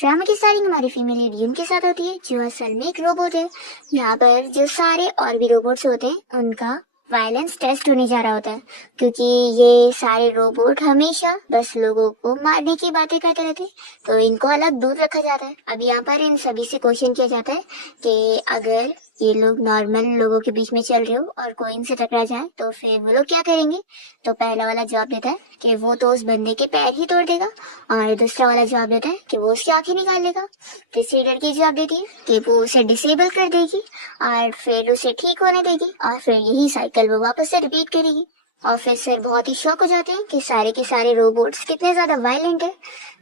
Drama की starting हमारी female lead यून के साथ होती है, जो असल में एक रोबोट है। यहाँ पर जो सारे और भी रोबोट्स होते हैं उनका वायलेंस टेस्ट होने जा रहा होता है, क्योंकि ये सारे रोबोट हमेशा बस लोगों को मारने की बातें करते रहते हैं, तो इनको अलग दूर रखा जाता है। अब यहाँ पर इन सभी से क्वेश्चन किया जाता है कि अगर ये लोग नॉर्मल लोगों के बीच में चल रहे हो और कोई इनसे टकरा जाए तो फिर वो लोग क्या करेंगे। तो पहला वाला जवाब देता है कि वो तो उस बंदे के पैर ही तोड़ देगा, और दूसरा वाला जवाब देता है कि वो उसकी आंखें निकाल लेगा। तीसरी लड़की जवाब देती है कि वो उसे डिसेबल कर देगी और फिर उसे ठीक होने देगी, और फिर यही साइकिल वो वापस से रिपीट करेगी। ऑफिसर बहुत ही शॉक हो जाते हैं कि सारे के सारे रोबोट्स कितने ज्यादा वायलेंट है।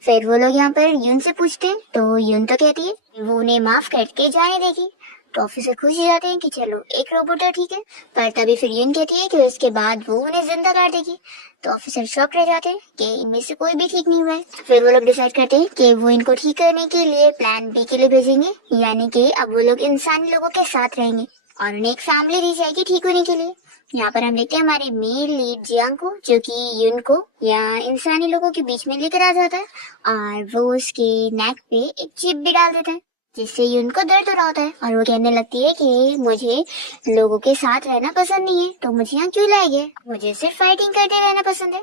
फिर वो लोग यहाँ पर यून से पूछते हैं, तो यून तो कहती है कि वो उन्हें माफ करके जाने देगी। तो ऑफिसर खुश हो जाते हैं कि चलो एक रोबोट है, ठीक है। पर तभी फिर यून कहती है कि उसके बाद वो उन्हें जिंदा कर देगी। तो ऑफिसर शॉक रह जाते हैं कि इनमें से कोई भी ठीक नहीं हुआ है। फिर वो लोग डिसाइड करते हैं कि वो इनको ठीक करने के लिए प्लान बी के लिए भेजेंगे, यानी कि अब वो लोग इंसानी लोगों के साथ रहेंगे और उन्हें एक फैमिली दी जाएगी ठीक होने के लिए। यहाँ पर हम देखते हैं हमारे मेल लीड जियांग को, जो कि यून को या इंसानी लोगों के बीच में लेकर आ जाता है, और वो उसके नेक पे एक चिप भी डाल देता है, जिससे यून को दर्द हो रहा होता है। और वो कहने लगती है कि मुझे लोगों के साथ रहना पसंद नहीं है, तो मुझे यहाँ क्यों लाए गए, मुझे सिर्फ फाइटिंग करते रहना पसंद है।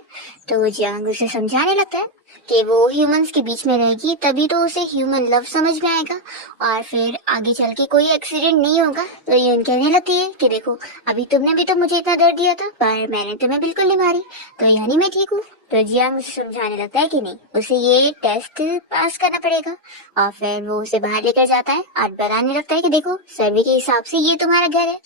तो जियांग उसे समझाने लगता है कि वो ह्यूमंस के बीच में रहेगी तभी तो उसे ह्यूमन लव समझ में आएगा, और फिर आगे चल के कोई एक्सीडेंट नहीं होगा। तो यून कहने लगती है कि देखो, अभी तुमने भी तो मुझे इतना दर्द दिया था, पर मैंने तुम्हें बिल्कुल नहीं मारी, तो यानी मैं ठीक हूँ। तो जियांग उसे समझाने लगता है कि नहीं, उसे ये टेस्ट पास करना पड़ेगा, और फिर वो उसे बाहर लेकर जाता है और बताने लगता है कि देखो, सर्वे के हिसाब से ये तुम्हारा घर है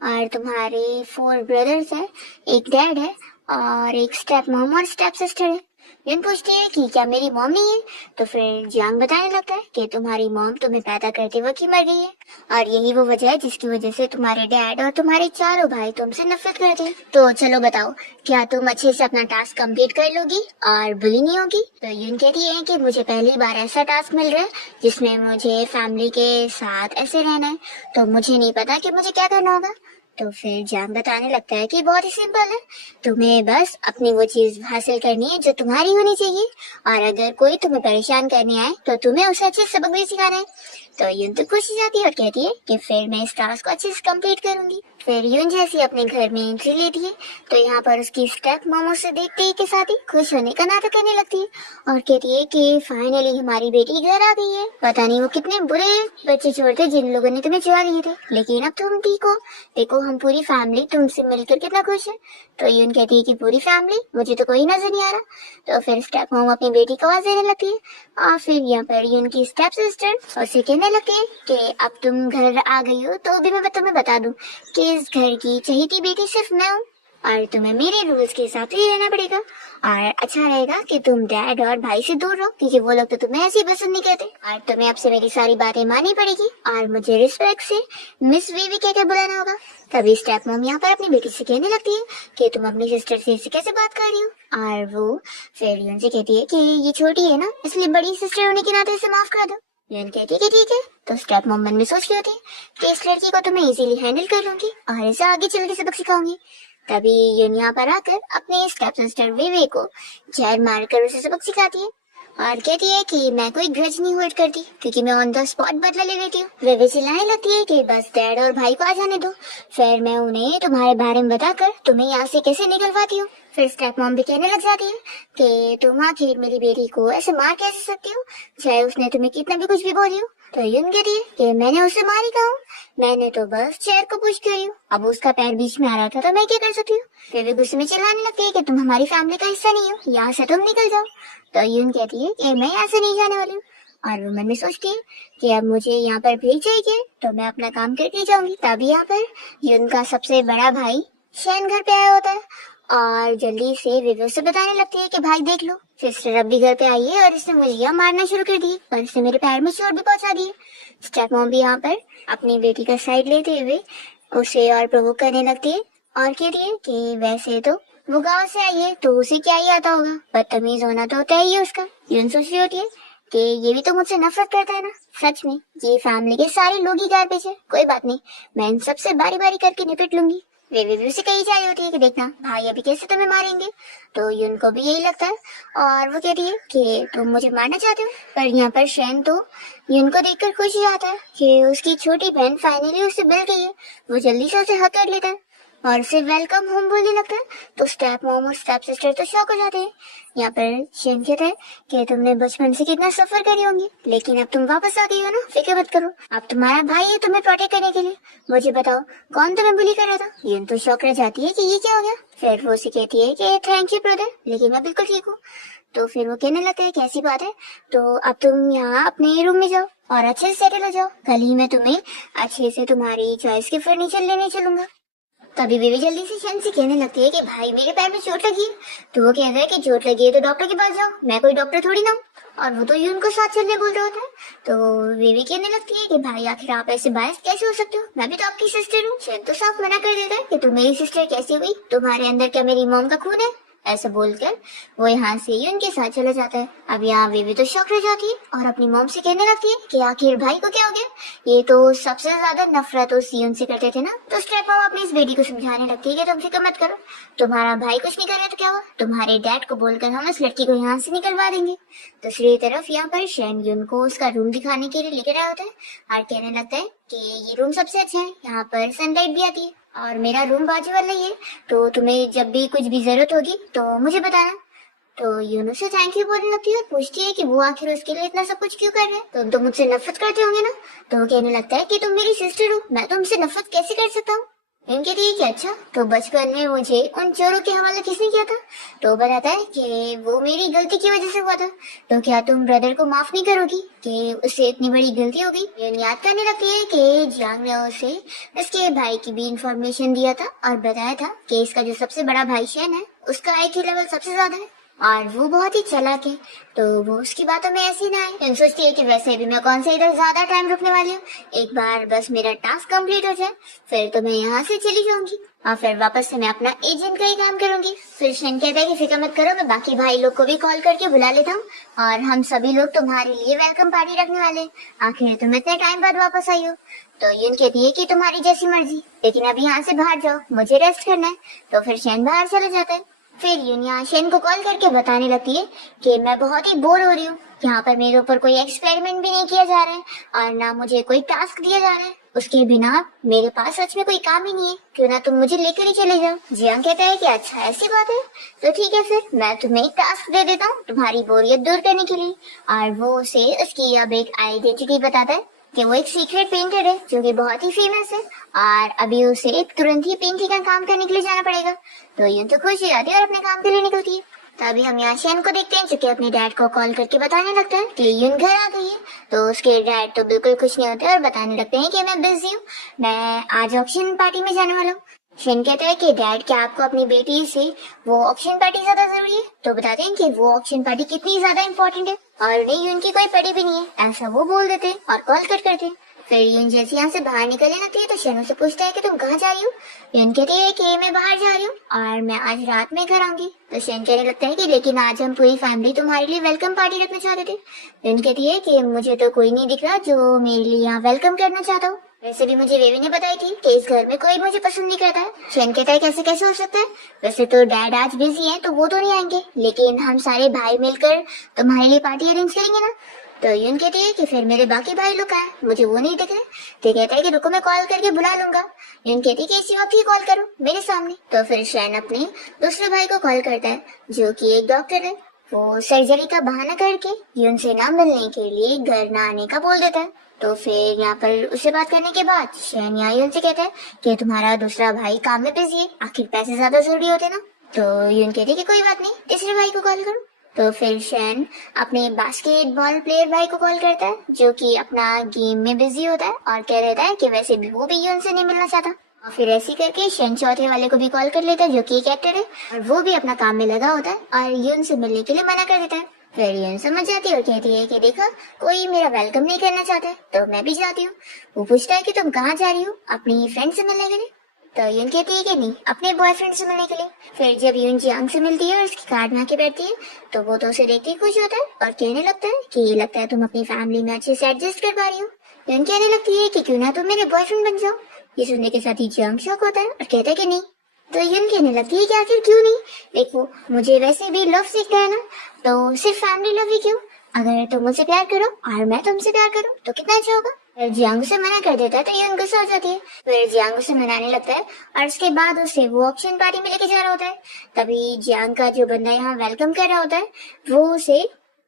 और तुम्हारे 4 ब्रदर्स है, एक डैड है और एक स्टेप मॉम और स्टेप सिस्टर है। यून पूछती है कि क्या मेरी मॉम नहीं है। तो फिर जियांग बताने लगता है कि तुम्हारी मॉम तुम्हें पैदा करते वक्त ही मर गई है, और यही वो वजह है जिसकी वजह से तुम्हारे डैड और तुम्हारे चारों भाई तुमसे नफरत करते हैं। तो चलो बताओ, क्या तुम अच्छे से अपना टास्क कंप्लीट कर लोगी और बुली नहीं होगी। तो यून कहती है कि मुझे पहली बार ऐसा टास्क मिल रहा है जिसमें मुझे फैमिली के साथ ऐसे रहना है, तो मुझे नहीं पता कि मुझे क्या करना होगा। तो फिर जियांग बताने लगता है कि बहुत ही सिंपल है, तुम्हें बस अपनी वो चीज हासिल करनी है जो तुम्हारी होनी चाहिए, और अगर कोई तुम्हें परेशान करने आए तो तुम्हें उसे अच्छे सबक भी सिखाना है। तो यून तो खुश हो जाती है और कहती है कि फिर मैं इस टास्क को अच्छे से कंप्लीट करूंगी। फिर यून जैसी अपने घर में एंट्री लेती है तो यहाँ पर उसकी स्टेप मॉम उसे देखते ही के साथ ही खुश होने का नाटक करने लगती है और कहती है कि फाइनली हमारी बेटी घर आ गई है। पता नहीं वो कितने बुरे बच्चे चोर थे जिन लोगों ने तुम्हें चुरा लिए थे, लेकिन अब तुम ठीक हो, देखो हम पूरी फैमिली तुमसे मिलकर कितना खुश है। तो यून कहती है कि पूरी फैमिली, मुझे तो कोई नजर नहीं आ रहा। तो फिर स्टेप मॉम अपनी बेटी को आवाज देने लगती है, और फिर यहाँ पर यून की स्टेप सिस्टर उसे कहने लगती है कि अब तुम घर आ गई हो तो भी मैं तुम्हें बता दूं कि इस घर की चहेती बेटी सिर्फ मैं हूँ, और तुम्हें मेरे रूल्स के हिसाब से ही रहना पड़ेगा, और अच्छा रहेगा कि तुम डैड और भाई से दूर रहो, क्योंकि वो लोग तो तुम्हें ऐसे ही पसंद नहीं करते, और तुम्हें अब से मेरी सारी बातें माननी पड़ेगी और मुझे रिस्पेक्ट से मिस वीवी कहकर बुलाना होगा। तभी स्टेप मॉम यहाँ पर अपनी बेटी से कहने लगती है कि तुम अपनी सिस्टर से ऐसे कैसे बात कर रही हो, और वो फिर यून से कहती है कि ये छोटी है ना, इसलिए बड़ी सिस्टर होने के नाते इसे माफ कर दो। यून कहती है कि ठीक है। तो स्टेप मॉम मन में सोच रही होती है कि इस लड़की को तो मैं इजीली हैंडल कर लूंगी और इसे आगे चल के सबक सिखाऊंगी। तभी यून यहाँ पर आकर अपने स्टेप सिस्टर विवे को जहर मारकर उसे सबक सिखाती है और कहती है कि मैं कोई ग्रज नहीं होल्ड करती, क्योंकि मैं ऑन द स्पॉट बदला ले लेती हूँ। विवे चिल्लाने लगती है कि बस डैड और भाई को आ जाने दो, फिर मैं उन्हें तुम्हारे बारे में बताकर तुम्हें यहाँ से कैसे निकलवाती हूँ। फिर स्टेप मॉम भी कहने लग जाती है कि तुम आखिर मेरी बेटी को ऐसे मार कैसे सकती हो, चाहे उसने तुम्हें कितना भी कुछ भी बोली हो। तो यून कहती है कि मैंने उसे मारी कहा हूँ, मैंने तो बस चेयर को पुश करी हूँ, अब उसका पैर बीच में आ रहा था तो मैं क्या कर सकती हूँ। फिर भी गुस्से में चिल्लाने लगती है कि तुम हमारी फैमिली का हिस्सा नहीं हो, यहाँ से तुम निकल जाओ। तो यून कहती है कि मैं यहाँ से नहीं जाने वाली हूँ, और वो मन में सोचती है कि अब मुझे यहाँ पर भीड़ चाहिए तो मैं अपना काम करके जाऊंगी। तभी यहाँ पर यून का सबसे बड़ा भाई शैन घर पे आया होता है और जल्दी से विवे से बताने लगती है कि भाई देख लो, सिस्टर अब भी घर पे आई है और इसने मुझे यहाँ मारना शुरू कर दी और इसने मेरे पैर में चोट भी पहुंचा दी है। स्टेप मॉम भी यहाँ पर अपनी बेटी का साइड लेते हुए उसे और प्रोवोक करने लगती है और कहती है कि वैसे तो वो गाँव से आई है तो उसे क्या ही आता होगा, बदतमीज होना तो होता ही है उसका। यून सोच रही होती है कि ये भी तो मुझसे नफरत करता है ना, सच में ये फैमिली के सारे लोग ही गार्बेज है, कोई बात नहीं, मैं इन सबसे बारी बारी करके निपट लूंगी। वे भी उसे कही जा रही होती है कि देखना भाई अभी कैसे तुम्हें मारेंगे। तो यून को भी यही लगता है और वो कहती है कि तुम मुझे मारना चाहते हो। पर यहाँ पर शैन तो यून को देखकर खुश हो जाता है कि उसकी छोटी बहन फाइनली उसे मिल गई है। वो जल्दी से उसे हक कर लेता है और उसे वेलकम होम बोलने लगता है। तो स्टेप मॉम और स्टेप सिस्टर तो शॉक हो जाते हैं। यहाँ पर शेन कहता है कि तुमने बचपन से कितना सफर करी होंगी, लेकिन अब तुम वापस आ गई हो ना, फिक्र मत करो, अब तुम्हारा भाई है तुम्हें प्रोटेक्ट करने के लिए। मुझे बताओ कौन तुम्हें बुली कर रहा था। यून तो शॉक रह जाती है कि ये क्या हो गया। फिर वो उसे कहती है कि थैंक यू ब्रदर, लेकिन मैं बिल्कुल ठीक हूँ। तो फिर वो कहने लगता है कैसी बात है, तो अब तुम यहाँ अपने रूम में जाओ और अच्छे से सेटल हो जाओ, कल ही मैं तुम्हें अच्छे से तुम्हारी चॉइस के फर्नीचर लेने चलूंगा। तभी बेबी जल्दी से शेन से कहने लगती है कि भाई मेरे पैर में चोट लगी है। तो वो कहता है कि चोट लगी है तो डॉक्टर के पास जाओ, मैं कोई डॉक्टर थोड़ी ना हूँ। और वो तो यून को साथ चलने बोल रहा होता है। तो बेबी कहने लगती है कि भाई आखिर आप ऐसे बायस कैसे हो सकते हो, मैं भी तो आपकी सिस्टर हूँ। शेन तो साफ मना कर देता है कि तुम मेरी सिस्टर कैसी हुई, तुम्हारे अंदर क्या मेरी मॉम का खून है। ऐसा बोलकर वो यहाँ से यून के साथ चला जाता है। अब यहाँ बेबी तो शॉक रह जाती है और अपनी मॉम से कहने लगती है कि आखिर भाई को क्या हो गया। ये तो सबसे ज्यादा नफरत उस यून से करते थे ना। तो स्टेप मॉम अपनी इस बेटी को समझाने लगती है कि तुम फिक्र मत करो, तुम्हारा भाई कुछ नहीं कर रहा तो क्या हुआ, तुम्हारे डैड को बोलकर हम इस लड़की को यहाँ से निकलवा देंगे। दूसरी तरफ यहाँ पर शैन यून को उसका रूम दिखाने के लिए लेकर आया होता है और कहने लगता है कि ये रूम सबसे अच्छा है, यहाँ पर सनलाइट भी आती है और मेरा रूम बाजू वाला ही है, तो तुम्हें जब भी कुछ भी जरूरत होगी तो मुझे बताना। तो यूनो से थैंक यू बोलने लगती है और पूछती है कि वो आखिर उसके लिए इतना सब कुछ क्यों कर रहे हैं। तुम तो मुझसे नफरत करते होंगे ना। तो वो कहने लगता है कि तुम मेरी सिस्टर हो, मैं तुमसे नफरत कैसे कर सकता हूँ। इनके लिए कि अच्छा तो बचपन में मुझे उन चोरों के हवाले किसने किया था। तो बताता है कि वो मेरी गलती की वजह से हुआ था। तो क्या तुम ब्रदर को माफ नहीं करोगी कि उससे इतनी बड़ी गलती हो गई। यून याद करने लगती है कि जियांग ने उसे इसके भाई की भी इंफॉर्मेशन दिया था और बताया था कि इसका जो सबसे बड़ा भाई शेन है उसका IQ लेवल सबसे ज्यादा है और वो बहुत ही चालाक है। तो वो उसकी बातों में ऐसी ना है। तुम सोचती है कि वैसे भी मैं कौन से इधर ज्यादा टाइम रुकने वाली हूँ, एक बार बस मेरा टास्क कंप्लीट हो जाए फिर तो मैं यहाँ से चली जाऊंगी और फिर वापस से मैं अपना एजेंट का ही काम करूंगी। फिर शेन कहता है कि फिक्र मत करो, मैं बाकी भाई लोग को भी कॉल करके बुला लेता हूँ और हम सभी लोग तुम्हारे लिए वेलकम पार्टी रखने वाले हैं। आखिर तुम इतने टाइम बाद वापस आई हो। तो यून कहती है कि तुम्हारी जैसी मर्जी, लेकिन अभी यहाँ से बाहर जाओ, मुझे रेस्ट करना है। तो फिर शेन बाहर चला जाता है। फिर यून यहाँ शेन को कॉल करके बताने लगती है कि मैं बहुत ही बोर हो रही हूँ, यहाँ पर मेरे ऊपर कोई एक्सपेरिमेंट भी नहीं किया जा रहा है और ना मुझे कोई टास्क दिया जा रहा है, उसके बिना मेरे पास सच में कोई काम ही नहीं है, क्यों ना तुम मुझे लेकर ही चले जाओ। जियांग कहता है कि अच्छा ऐसी बात है, तो ठीक है फिर मैं तुम्हें एक टास्क दे देता हूँ तुम्हारी बोरियत दूर करने के लिए। और वो उसे उसकी अब एक आइडेंटिटी बताता है कि वो एक सीक्रेट पेंटर है जो कि बहुत ही फेमस है और अभी उसे तुरंत ही पेंटिंग का काम करने के लिए जाना पड़ेगा। तो यूं तो खुश हो जाती है और अपने काम के लिए निकलती है। तभी हम यहाँ शेन को देखते हैं जो कि अपने डैड को कॉल करके बताने लगता है कि यून घर आ गई है। तो उसके डैड तो बिल्कुल खुश नहीं होते और बताने लगते हैं कि मैं बिजी हूँ, मैं आज ऑक्शन पार्टी में जाने वाला हूँ। शेन कहता है कि डैड क्या आपको अपनी बेटी से वो ऑक्शन पार्टी ज्यादा जरूरी है। तो बताते हैं कि वो ऑक्शन पार्टी कितनी ज्यादा इम्पोर्टेंट है और उन्हें यून की कोई पड़ी भी नहीं है, ऐसा वो बोल देते हैं और कॉल कट करते हैं। फिर यून जैसे यहाँ से बाहर निकलने लगती है तो शेन से पूछता है कि तुम कहाँ जा रही हो। यून कहती है कि मैं बाहर जा रही हूँ और मैं आज रात में घर आऊंगी। तो शेन कहने लगता है कि लेकिन आज हम पूरी फैमिली तुम्हारे लिए वेलकम पार्टी रखना चाहते थे। यून कहती है कि मुझे तो कोई नहीं दिख रहा जो मेरे लिए यहाँ वेलकम करना चाहता हूँ, वैसे भी मुझे वेवी ने बताई थी कि इस घर में कोई मुझे पसंद नहीं करता है। शेन कहता है कैसे कैसे हो सकता है, वैसे तो डैड आज बिजी हैं तो वो तो नहीं आएंगे, लेकिन हम सारे भाई मिलकर तुम्हारे लिए पार्टी अरेंज करेंगे ना। तो यून कहती है कि फिर मेरे बाकी भाई लोग आए, मुझे वो नहीं दिख रहे। तो कहता है कि रुको मैं कॉल करके बुला लूंगा। यून कहती है कि इसी वक्त ही कॉल करो मेरे सामने। तो फिर शेन अपने दूसरे भाई को कॉल करता है जो कि एक डॉक्टर है। वो सर्जरी का बहाना करके यून से ना मिलने के लिए घर ना आने का बोल देता है। तो फिर यहाँ पर उससे बात करने के बाद शेन यहाँ यून से कहता है कि तुम्हारा दूसरा भाई काम में बिजी है, आखिर पैसे ज्यादा जरूरी होते ना। तो यून कहती है कि कोई बात नहीं, तीसरे भाई को कॉल करो। तो फिर शेन अपने बास्केटबॉल प्लेयर भाई को कॉल करता है जो कि अपना गेम में बिजी होता है और कह रहता है कि वैसे भी वो भी यून से नहीं मिलना चाहता। और फिर ऐसे करके शेन चौथे वाले को भी कॉल कर लेता है जो कि एक एक्टर है और वो भी अपना काम में लगा होता है और यून से मिलने के लिए मना कर देता है। फिर यून समझ जाती है और कहती है कि देखो कोई मेरा वेलकम नहीं करना चाहता है तो मैं भी जाती हूँ। वो पूछता है कि तुम कहाँ जा रही हो, अपनी फ्रेंड से मिलने के लिए। तो यून कहती है कि नहीं, अपने बॉयफ्रेंड से मिलने के लिए। फिर जब यून जियांग से मिलती है और उसकी कार्ड में आके बैठती है तो वो तो उसे देखते ही खुश होता है और कहने लगता है कि ये लगता है तुम अपनी फैमिली में अच्छे से एडजस्ट कर पा रही हो। यून कहने लगती है कि क्यों ना तुम मेरे बॉयफ्रेंड बन जाओ। ये सुनने के साथ ही जियांग शॉक होता है और कहता है कि नहीं। तो यून कहने लगती है कि आखिर क्यों नहीं, देखो मुझे वैसे भी लव सीखना है ना, तो सिर्फ फैमिली लव ही क्यों, अगर तुम मुझसे प्यार करो और मैं तुमसे प्यार करूं तो कितना अच्छा होगा। फिर जियांग उसे मना कर देता है तो यून गुस्सा हो जाती है। फिर जियांग उसे मनाने लगता है और उसके बाद उसे वो ऑप्शन पार्टी में लेके जा रहा होता है। तभी जियांग का जो बंदा यहाँ वेलकम कर रहा होता है वो उसे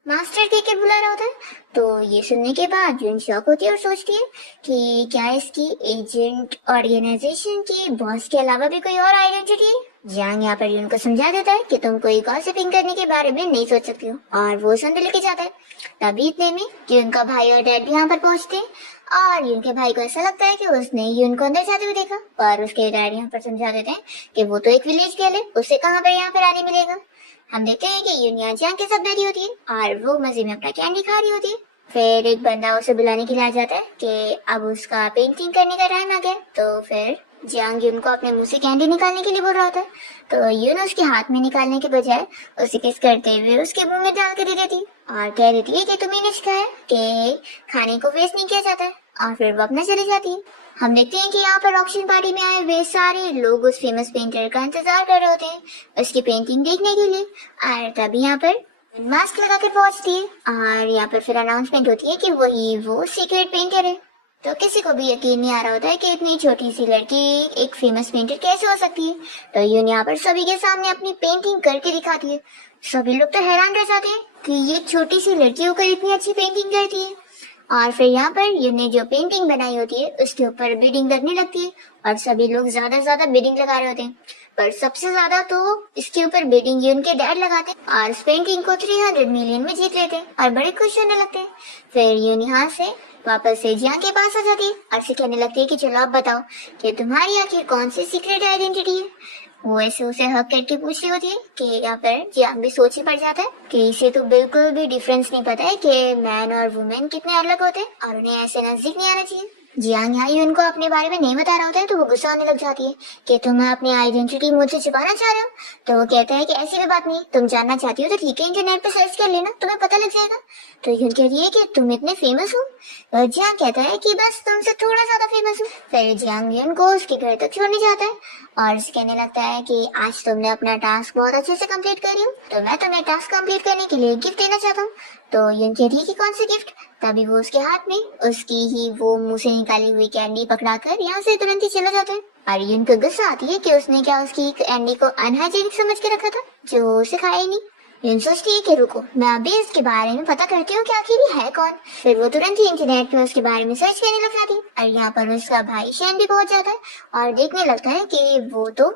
मास्टर कह के बुला रहा होता है। तो ये सुनने के बाद यून शॉक होती है और सोचती है कि क्या इसकी एजेंट ऑर्गेनाइजेशन की बॉस के अलावा भी कोई और आइडेंटिटी है। जियांग यहाँ पर यून को समझा देता है कि तुम कोई गॉसिपिंग करने के बारे में नहीं सोच सकती हो और वो उसे अंदर लेके जाता है। तभी इतने में यून का भाई और डैड भी यहाँ पर पहुंचते हैं और यून के भाई को ऐसा लगता है कि उसने यून को अंदर जाते हुए देखा, पर उसके डैड यहाँ पर समझा देते हैं कि वो तो एक विलेज गर्ल है, उसे कहाँ पर यहाँ पर आने मिलेगा। हम देखते हैं कि यून यहाँ जियांग के साथ बैठी होती है और वो मजे में अपना कैंडी खा रही होती है। फिर एक बंदा उसे बुलाने के लिए आ जाता है कि अब उसका पेंटिंग करने का टाइम आ गया। तो फिर जियांग यून को अपने मुंह से कैंडी निकालने के लिए बोल रहा होता है। तो यून उसके हाथ में निकालने के बजाय उसे किस करते हुए उसके मुंह में डाल कर दे देती और कह देती है कि तुम्हें सिखाया कि खाने को वेस्ट नहीं किया जाता है, और फिर वो अपना चली जाती है। हम देखते हैं कि यहाँ पर ऑक्शन पार्टी में आए वे सारे लोग उस फेमस पेंटर का इंतजार कर रहे होते हैं उसकी पेंटिंग देखने के लिए। और तभी यहाँ पर मास्क लगा कर पहुंचती है और यहाँ पर फिर अनाउंसमेंट होती है कि वही वो सीक्रेट पेंटर है। तो किसी को भी यकीन नहीं आ रहा होता है कि इतनी छोटी सी लड़की एक फेमस पेंटर कैसे हो सकती है। तो यून यहाँ पर सभी के सामने अपनी पेंटिंग करके दिखाती है। सभी लोग तो हैरान रह जाते हैं कि ये छोटी सी लड़की होकर इतनी अच्छी पेंटिंग करती है। और फिर यहाँ पर यून ने जो पेंटिंग बनाई होती है उसके ऊपर बिडिंग लगने लगती है और सभी लोग ज्यादा से ज्यादा बिडिंग लगा रहे होते हैं, पर सबसे ज्यादा तो इसके ऊपर बिडिंग यून के डैड लगाते हैं और इस पेंटिंग को 300 मिलियन में जीत लेते हैं और बड़े खुश होने लगते हैं। फिर यून यहाँ से वापस से जियांग के पास आ जाती है और उसे कहने लगती है कि चलो आप बताओ कि तुम्हारी आखिर कौन सी सीक्रेट आइडेंटिटी है। वो ऐसे उसे हक करके पूछ रही होती है कि यहाँ पर जियांग भी सोच ही पड़ जाता है कि इसे तो बिल्कुल भी डिफरेंस नहीं पता है कि मैन और वुमेन कितने अलग होते हैं और उन्हें ऐसे नजदीक नहीं आना चाहिए। जियांग यहाँ यून को अपने बारे में नहीं बता रहा होता है तो वो गुस्सा होने लग जाती है कि तुम अपनी आइडेंटिटी मुझसे छुपाना चाह रहे हो। तो वो कहता है कि ऐसी भी बात नहीं, तुम जानना चाहती हो तो ठीक है, इंटरनेट पे सर्च कर लेना, तुम्हें पता लग जाएगा। तो यून कहती है कि तुम इतने फेमस हो। और जियांग कहता है कि बस तुमसे थोड़ा ज्यादा फेमस हो। फिर जियांग यून को उसके घर तक छोड़ने जाता है और उसे कहने लगता है कि आज तुमने अपना टास्क बहुत अच्छे से कंप्लीट करी हो तो मैं तुम्हें टास्क कंप्लीट करने के लिए गिफ्ट देना चाहता हूँ। तो यून कहती है कि कौन सी गिफ्ट। तभी वो उसके हाथ में उसकी ही वो मुंह से निकाली हुई कैंडी पकड़ाकर यहाँ से तुरंत ही चला जाता है। और यून को गुस्सा आती है कि उसने क्या उसकी कैंडी को अनहाइजीनिक समझ के रखा था जो उसे खाया ही नहीं। यून सोचती है कि रुको मैं अभी इसके बारे में पता करती हूँ कि आखिर ये है कौन। फिर वो तुरंत ही इंटरनेट पे उसके बारे में सर्च करने लग जाती है और यहाँ पर उसका भाई शेन भी पहुंच जाता है और देखने लगता है कि वो तो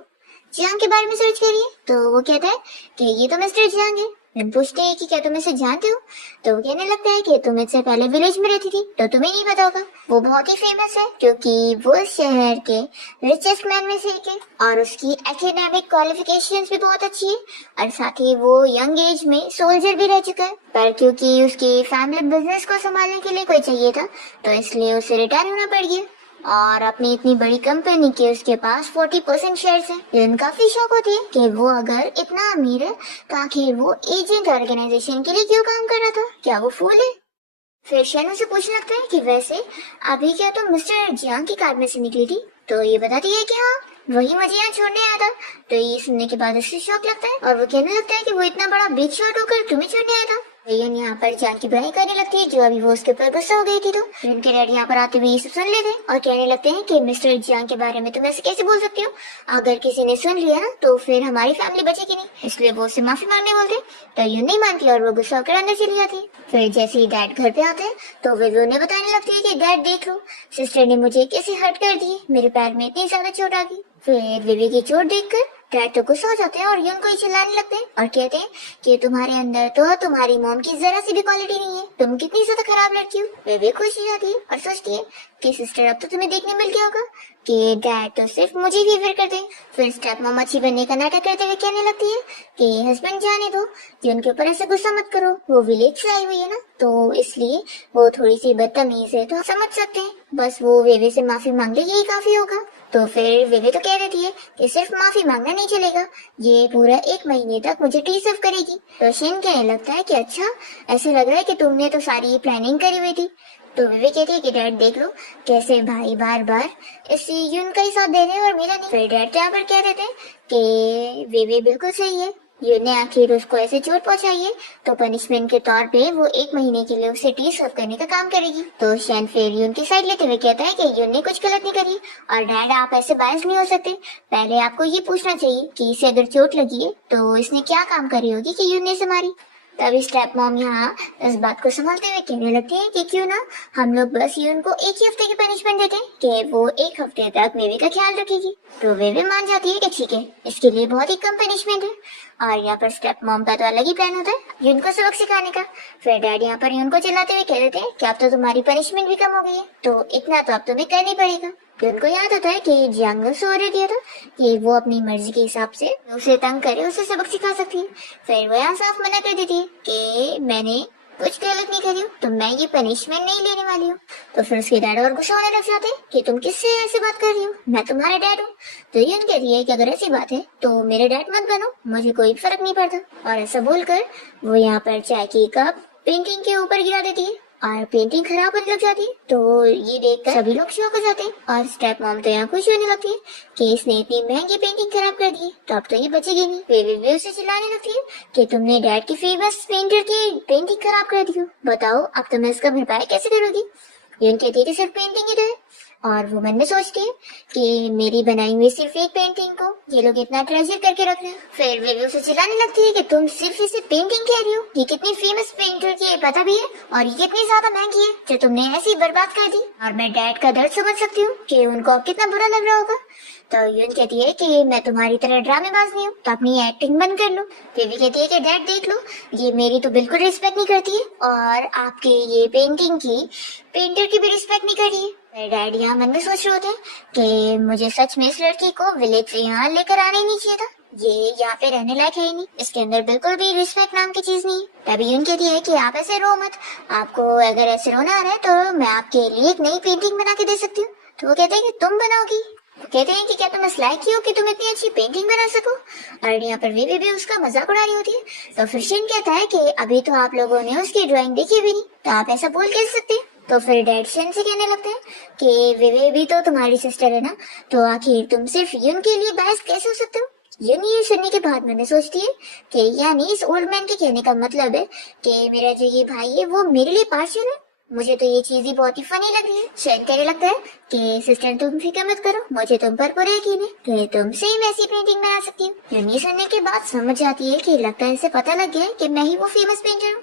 जियांग के बारे में सर्च करी है। तो वो कहता है कि ये तो मिस्टर जियांग है। हम पूछते हैं कि क्या तुम इसे जानते हो। तो वो कहने लगता है कि तुम इससे पहले विलेज में रहती थी तो तुम्हें नहीं पता होगा। वो बहुत ही फेमस है क्योंकि वो इस शहर के रिचेस्ट मैन में से एक है और उसकी एकेडमिक क्वालिफिकेशंस भी बहुत अच्छी है और साथ ही वो यंग एज में सोल्जर भी रह चुका है, पर क्योंकि उसकी फैमिली बिजनेस को संभालने के लिए कोई चाहिए था तो इसलिए उसे रिटायर होना पड़ गया और अपनी इतनी बड़ी कंपनी के उसके पास 40% शेयर्स हैं। यून काफी शौक होती है कि वो अगर इतना अमीर है तो आखिर वो एजेंट ऑर्गेनाइजेशन के लिए क्यों काम कर रहा था, क्या वो फूल है। फिर शेन उसे पूछने लगता है कि वैसे अभी क्या तुम मिस्टर जियांग की कार में से निकली थी। तो ये बताती है कि हाँ वही मुझे यहाँ छोड़ने आया था। तो ये सुनने के बाद उसे शौक लगता है और वो कहने लगता है कि वो इतना बड़ा बिग शॉट होकर तुम्हें छोड़ने आया था। यून यहाँ पर जियांग की बुराई करने लगती है जो अभी वो उसके ऊपर गुस्सा हो गई थी। तो उनके डैडी यहाँ पर आते हुए ये सब सुन लेते हैं और कहने लगते हैं कि मिस्टर जियांग के बारे में तुम ऐसे कैसे बोल सकती हो, अगर किसी ने सुन लिया ना तो फिर हमारी फैमिली बचेगी नहीं, इसलिए वो उससे माफी मांगने बोलते। तो यून नहीं मानती और वो गुस्सा होकर अंदर चली जाती है। फिर जैसे ही डैड घर पे आते हैं तो वे उन्हें बताने लगती है कि डैड देख लो सिस्टर ने मुझे कैसे हर्ट कर दी, मेरे पैर में इतनी ज्यादा चोट आ गई। फिर विवी की चोट देखकर डैड तो गुस्सा हो जाते हैं और यून को ही चिल्लाने लगते हैं और कहते हैं कि तुम्हारे अंदर तो तुम्हारी मॉम की जरा सी भी क्वालिटी नहीं है, तुम कितनी ज्यादा खराब लड़की हो। वे खुश हो जाती है और सोचती है कि सिस्टर अब तो तुम्हें देखने मिल गया होगा कि डैड तो सिर्फ मुझे ही फेवर करते हैं। फिर स्टेप मॉम अच्छी बनने का नाटक करते हुए कहने लगती है कि हस्बैंड जाने दो, कि उनके ऊपर ऐसे गुस्सा मत करो, वो विलेज से आई हुई है ना तो इसलिए वो थोड़ी सी बदतमीज है तो समझ सकते हैं, बस वो वेवे से माफी मांग ले यही काफी होगा। तो फिर वेवे तो कह देती है कि सिर्फ माफी मांगना नहीं चलेगा, ये पूरा 1 महीने तक मुझे टी सर्व करेगी। तो शेन कहने लगता है कि अच्छा ऐसे लग रहा है कि तुमने तो सारी प्लानिंग करी हुई थी। तो विवे कहती है कि डैड देख लो कैसे भाई बार बार इस यून का ही साथ दे रहे हैं और मेरा नहीं। फिर डैड यहाँ पर कह रहे थे कि विवे बिल्कुल सही है, यून ने आखिर उसको ऐसे चोट पहुंचाई है तो पनिशमेंट के तौर पे वो 1 महीने के लिए उसे टी सर्व करने का काम करेगी। तो शैन फिर यून की साइड लेते हुए कहता है कि यून ने कुछ गलत नहीं करी और डैड आप ऐसे बायस नहीं हो सकते, पहले आपको ये पूछना चाहिए कि इसे अगर चोट लगी है तो इसने क्या काम करी होगी कि यून ने इसे मारी। तभी स्टेप मॉम यहाँ इस बात को संभालते हुए कहने लगती है कि क्यों ना हम लोग बस यून को 1 ही हफ्ते की पनिशमेंट देते कि वो 1 हफ्ते तक वेवे का ख्याल रखेगी। तो वेवे मान जाती है कि ठीक है, इसके लिए बहुत ही कम पनिशमेंट है। और यहाँ पर स्टेप मॉम का तो अलग ही प्लान होता है यून को सबक सिखाने का। फिर डैड यहाँ पर यून को चिल्लाते हुए कह देते हैं कि अब तो तुम्हारी पनिशमेंट भी कम हो गई है, तो इतना तो अब तुम्हें करना ही पड़ेगा। उनको याद होता है कि जियांग ने उसे ऑर्डर दिया था कि वो अपनी मर्जी के हिसाब से उसे तंग करे, उसे सबक सिखा सकती है। फिर वो यहाँ साफ मना कर देती है कि मैंने कुछ गलत नहीं करी हूँ, तो मैं ये पनिशमेंट नहीं लेने वाली हूँ। तो फिर उसके डैड और गुस्सा होने लग जाते हैं कि तुम किससे ऐसी बात कर रही हो, मैं तुम्हारा डैड हूँ। तो ये कहती है कि अगर ऐसी बात है तो मेरे डैड मत बनो, मुझे कोई फर्क नहीं पड़ता। और ऐसा बोलकर वो यहाँ पर चाय की कप पेंटिंग के ऊपर गिरा देती है और पेंटिंग खराब होने लग जाती है। तो ये देखकर सभी लोग शॉक हो जाते हैं और स्टेप मॉम तो यहाँ खुश होने लगती है कि इसने इतनी महंगी पेंटिंग खराब कर दी है, तो अब तो ये बचेगी नहीं। वे उसे चिल्लाने लगती है कि तुमने डैड की फेमस पेंटर की पेंटिंग खराब कर दी हो, बताओ अब तुम इसका भरपाई कैसे करोगी। यून कहती है कि सिर्फ पेंटिंग ही तो है, और वो मन में सोचती है कि मेरी बनाई हुई सिर्फ एक पेंटिंग को ये लोग इतना ट्रेजर करके रख रहे हैं। फिर वे उसे चिल्लाने लगती है कि तुम सिर्फ इसे पेंटिंग कह रही हो, ये कितनी फेमस पेंटर की है पता भी है, और ये कितनी ज्यादा महंगी है जो तुमने ऐसी बर्बाद कर दी। और मैं डैड का दर्द समझ सकती हूँ कि उनको कितना बुरा लग रहा होगा। तो यून कहती है कि मैं तुम्हारी तरह ड्रामेबाज नहीं हूँ, तो अपनी एक्टिंग बंद कर लो। बेबी कहती है कि डैड देख लो, ये मेरी तो बिल्कुल रिस्पेक्ट नहीं करती है और आपके ये पेंटिंग की पेंटर की भी रिस्पेक्ट नहीं कर रही है। डैड यहाँ मन में सोच रहे होते हैं कि मुझे सच में इस लड़की को विलेज से यहाँ लेकर आना ही नहीं चाहिए था, ये यहाँ पे रहने लायक है ही नहीं, इसके अंदर बिल्कुल भी रिस्पेक्ट नाम की चीज नहीं है। तभी यून कहती है कि आप ऐसे रो मत, आपको अगर ऐसे रोना आ रहा है तो मैं आपके लिए एक नई पेंटिंग बना के दे सकती हूँ। तो वो कहते हैं कि तुम बनाओगी, कहते हैं कि क्या तुम इस लायक ही हो कि तुम इतनी अच्छी पेंटिंग बना सको। और यहाँ पर वे भी उसका मजाक उड़ा रही होती है। तो फिर शिन कहता है कि अभी तो आप लोगों ने उसकी ड्राइंग देखी भी नहीं, तो आप ऐसा बोल कैसे सकते हैं। तो फिर डैड शिन से कहने लगते हैं कि वे भी तो तुम्हारी सिस्टर है ना, तो आखिर तुम सिर्फ यून के लिए बहस कैसे हो सकते हो। यून ये सुनने के बाद मैंने सोचती है कि यानी इस ओल्ड मैन के कहने का मतलब है कि मेरा जो ये भाई है वो मेरे लिए पार्शियल है। मुझे तो ये चीज ही बहुत ही फनी लग रही है। शैन कहने लगता है कि सिस्टर तुम फिक्र मत करो, मुझे तुम पर पूरा यकीन है कि तुम से ही वैसी पेंटिंग बना सकती हूँ। ये सुनने के बाद समझ जाती है कि लगता है इसे पता लग गया है कि मैं ही वो फेमस पेंटर हूँ।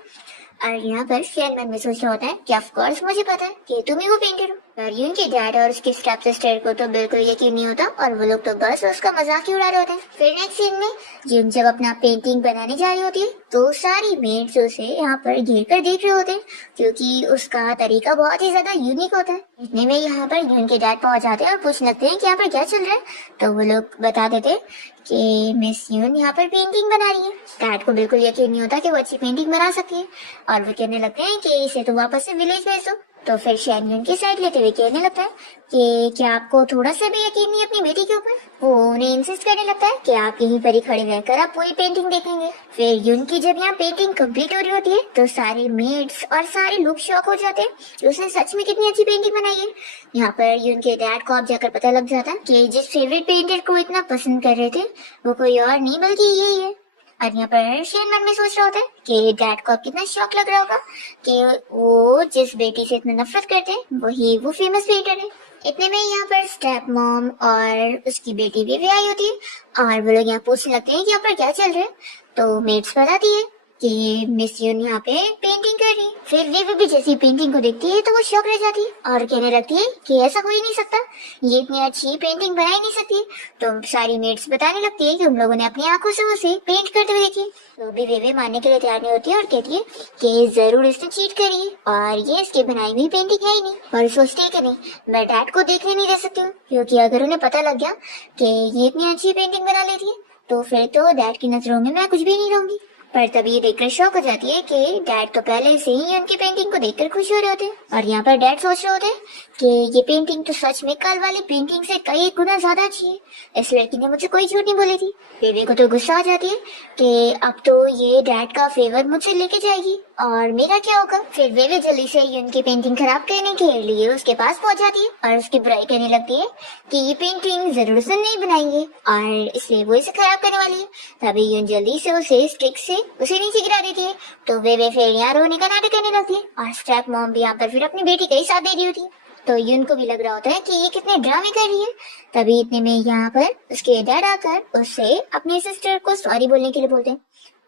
और यहाँ पर शैन मन में सोच रहा होता है कि ऑफ कोर्स मुझे पता है कि तुम ही वो पेंटर हो। और यून के डैड और उसके स्टेप सिस्टर को तो बिल्कुल यकीन नहीं होता और वो लोग तो बस उसका मजाक ही उड़ा रहे होते हैं। फिर नेक्स्ट सीन में यून जब अपना पेंटिंग बनाने जा रही होती है तो सारी मेट्स उसे यहाँ पर घेर कर देख रहे होते हैं क्योंकि उसका तरीका बहुत ही ज्यादा यूनिक होता है। इतने में यहाँ पर यून के डैड पहुंच जाते हैं और पूछने लगते हैं कि यहाँ पर क्या चल रहा है। तो वो लोग बता देते कि मिस यून यहाँ पर पेंटिंग बना रही है। डैड को बिल्कुल यकीन नहीं होता कि वो अच्छी पेंटिंग बना सकती है और वो कहने लगते हैं कि इसे तो वापस से विलेज भेज दो। तो फिर शैन यून की साइड लेते हुए कहने लगता है कि क्या आपको थोड़ा सा भी यकीन नहीं अपनी बेटी के ऊपर। वो उन्हें इंसिस्ट करने लगता है कि आप यहीं पर ही खड़े रहकर आप पूरी पेंटिंग देखेंगे। फिर यून की जब यहाँ पेंटिंग कंप्लीट हो रही होती है तो सारे मेड्स और सारे लोग शॉक हो जाते हैं कि उसने सच में कितनी अच्छी पेंटिंग बनाई है। यहाँ पर यून के डैड को अब जाकर पता लग जाता है कि जिस फेवरेट पेंटर को इतना पसंद कर रहे थे वो कोई और नहीं बल्कि यही है। और यहाँ पर शेन मन में सोच रहा होता है कि डैड को अब कितना शौक लग रहा होगा कि वो जिस बेटी से इतना नफरत करते हैं वही वो फेमस पेंटर है। इतने में यहाँ पर स्टेप मॉम और उसकी बेटी भी आई होती है और वो लोग यहाँ पूछने लगते हैं कि यहाँ पर क्या चल रहा है। तो मेट्स बताती है कि मिस यून यहाँ पे पेंटिंग कर रही है। फिर वे भी जैसी पेंटिंग को देखती है तो वो शौक रह जाती है और कहने लगती है कि ऐसा हो ही नहीं सकता, ये इतनी अच्छी पेंटिंग बना ही नहीं सकती। तो सारी मेट्स बताने लगती है कि उन लोगों ने अपनी आंखों से उसे पेंट करते हुए देखी। तो भी वे मानने के लिए तैयार नहीं होती है और कहती है कि जरूर इसने चीट करी है और ये इसकी बनाई हुई पेंटिंग है ही नहीं। और सोचती है कि नहीं, मैं डैड को देखने नहीं दे सकती हूँ क्योंकि अगर उन्हें पता लग गया कि ये इतनी अच्छी पेंटिंग बना लेती है तो फिर तो डैड की नजरों में मैं कुछ भी नहीं रहूंगी। पर तभी ये देखकर शौक हो जाती है कि डैड तो पहले से ही उनकी पेंटिंग को देखकर खुश हो रहे होते हैं। और यहाँ पर डैड सोच रहे होते हैं कि ये पेंटिंग तो सच में कल वाली पेंटिंग से कई गुना ज्यादा अच्छी है, इस लड़की ने मुझे कोई झूठ नहीं बोली थी। बेबी को तो गुस्सा आ जाती है कि अब तो ये डैड का फेवर मुझसे लेके जाएगी और मेरा क्या होगा? फिर वे भी जल्दी से यून की पेंटिंग खराब करने के लिए उसके पास पहुंच जाती है और उसकी बुराई करने लगती है कि ये पेंटिंग जरूर से नहीं बनाएंगे और इसलिए वो इसे खराब करने वाली है। तभी यून जल्दी से उसे स्टिक से उसे नीचे गिरा देती है। तो वे फिर यहाँ रोने का नाटक करने लगती है और स्टेप मॉम भी यहाँ पर फिर अपनी बेटी का ही साथ दे रही होती है। तो यून को भी लग रहा होता है कि ये कितने ड्रामे कर रही है। तभी इतने में यहाँ पर उसके डैड आकर उससे अपने सिस्टर को सॉरी बोलने के लिए बोलते हैं।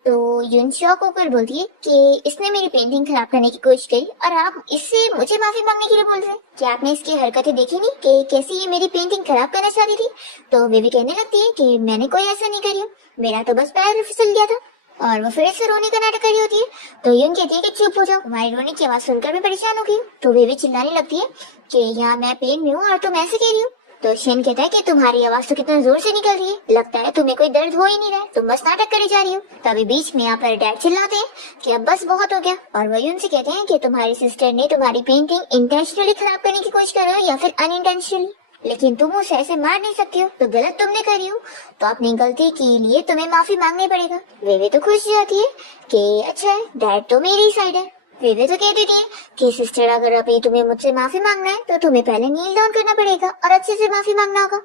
तो यून शॉक होकर बोलती है कि इसने मेरी पेंटिंग खराब करने की कोशिश करी और आप इससे मुझे माफी मांगने के लिए बोल रहे हैं। क्या आपने इसकी हरकतें देखी नहीं कि कैसे ये मेरी पेंटिंग खराब करना चाहती थी? तो वे भी कहने लगती है कि मैंने कोई ऐसा नहीं करी, मेरा तो बस पैर फिसल गया था। और वो फिर से रोने का नाटक कर रही होती है। तो यून कहती है कि चुप हो जाओ, तुम्हारी रोने की आवाज सुनकर मैं परेशान हो गई। तो वे भी चिल्लाने लगती है कि यहाँ मैं पेन में हूँ और तुम ऐसे कह रही हो। तो शेन कहता है कि तुम्हारी आवाज तो कितना जोर से निकल रही है, लगता है तुम्हें कोई दर्द हो ही नहीं रहा है, तुम बस नाटक करी जा रही हो। तभी बीच में यहाँ पर डैड चिल्लाते हैं कि अब बस बहुत हो गया और वही उनसे कहते हैं कि तुम्हारी सिस्टर ने तुम्हारी पेंटिंग इंटेंशनली खराब करने की कोशिश कर रहे हो या फिर अनइंटेंशनली, लेकिन तुम उसे ऐसे मार नहीं सकती हो, तो गलत तुमने करी हो, तो अपनी गलती के लिए तुम्हें माफी मांगनी पड़ेगा। वे तो खुश जाती है कि अच्छा है, डैड तो मेरी साइड है। वे तो कह देती है कि सिस्टर अगर अभी तुम्हें मुझसे माफी मांगना है तो तुम्हें पहले नील डाउन करना पड़ेगा और अच्छे से माफी मांगना होगा।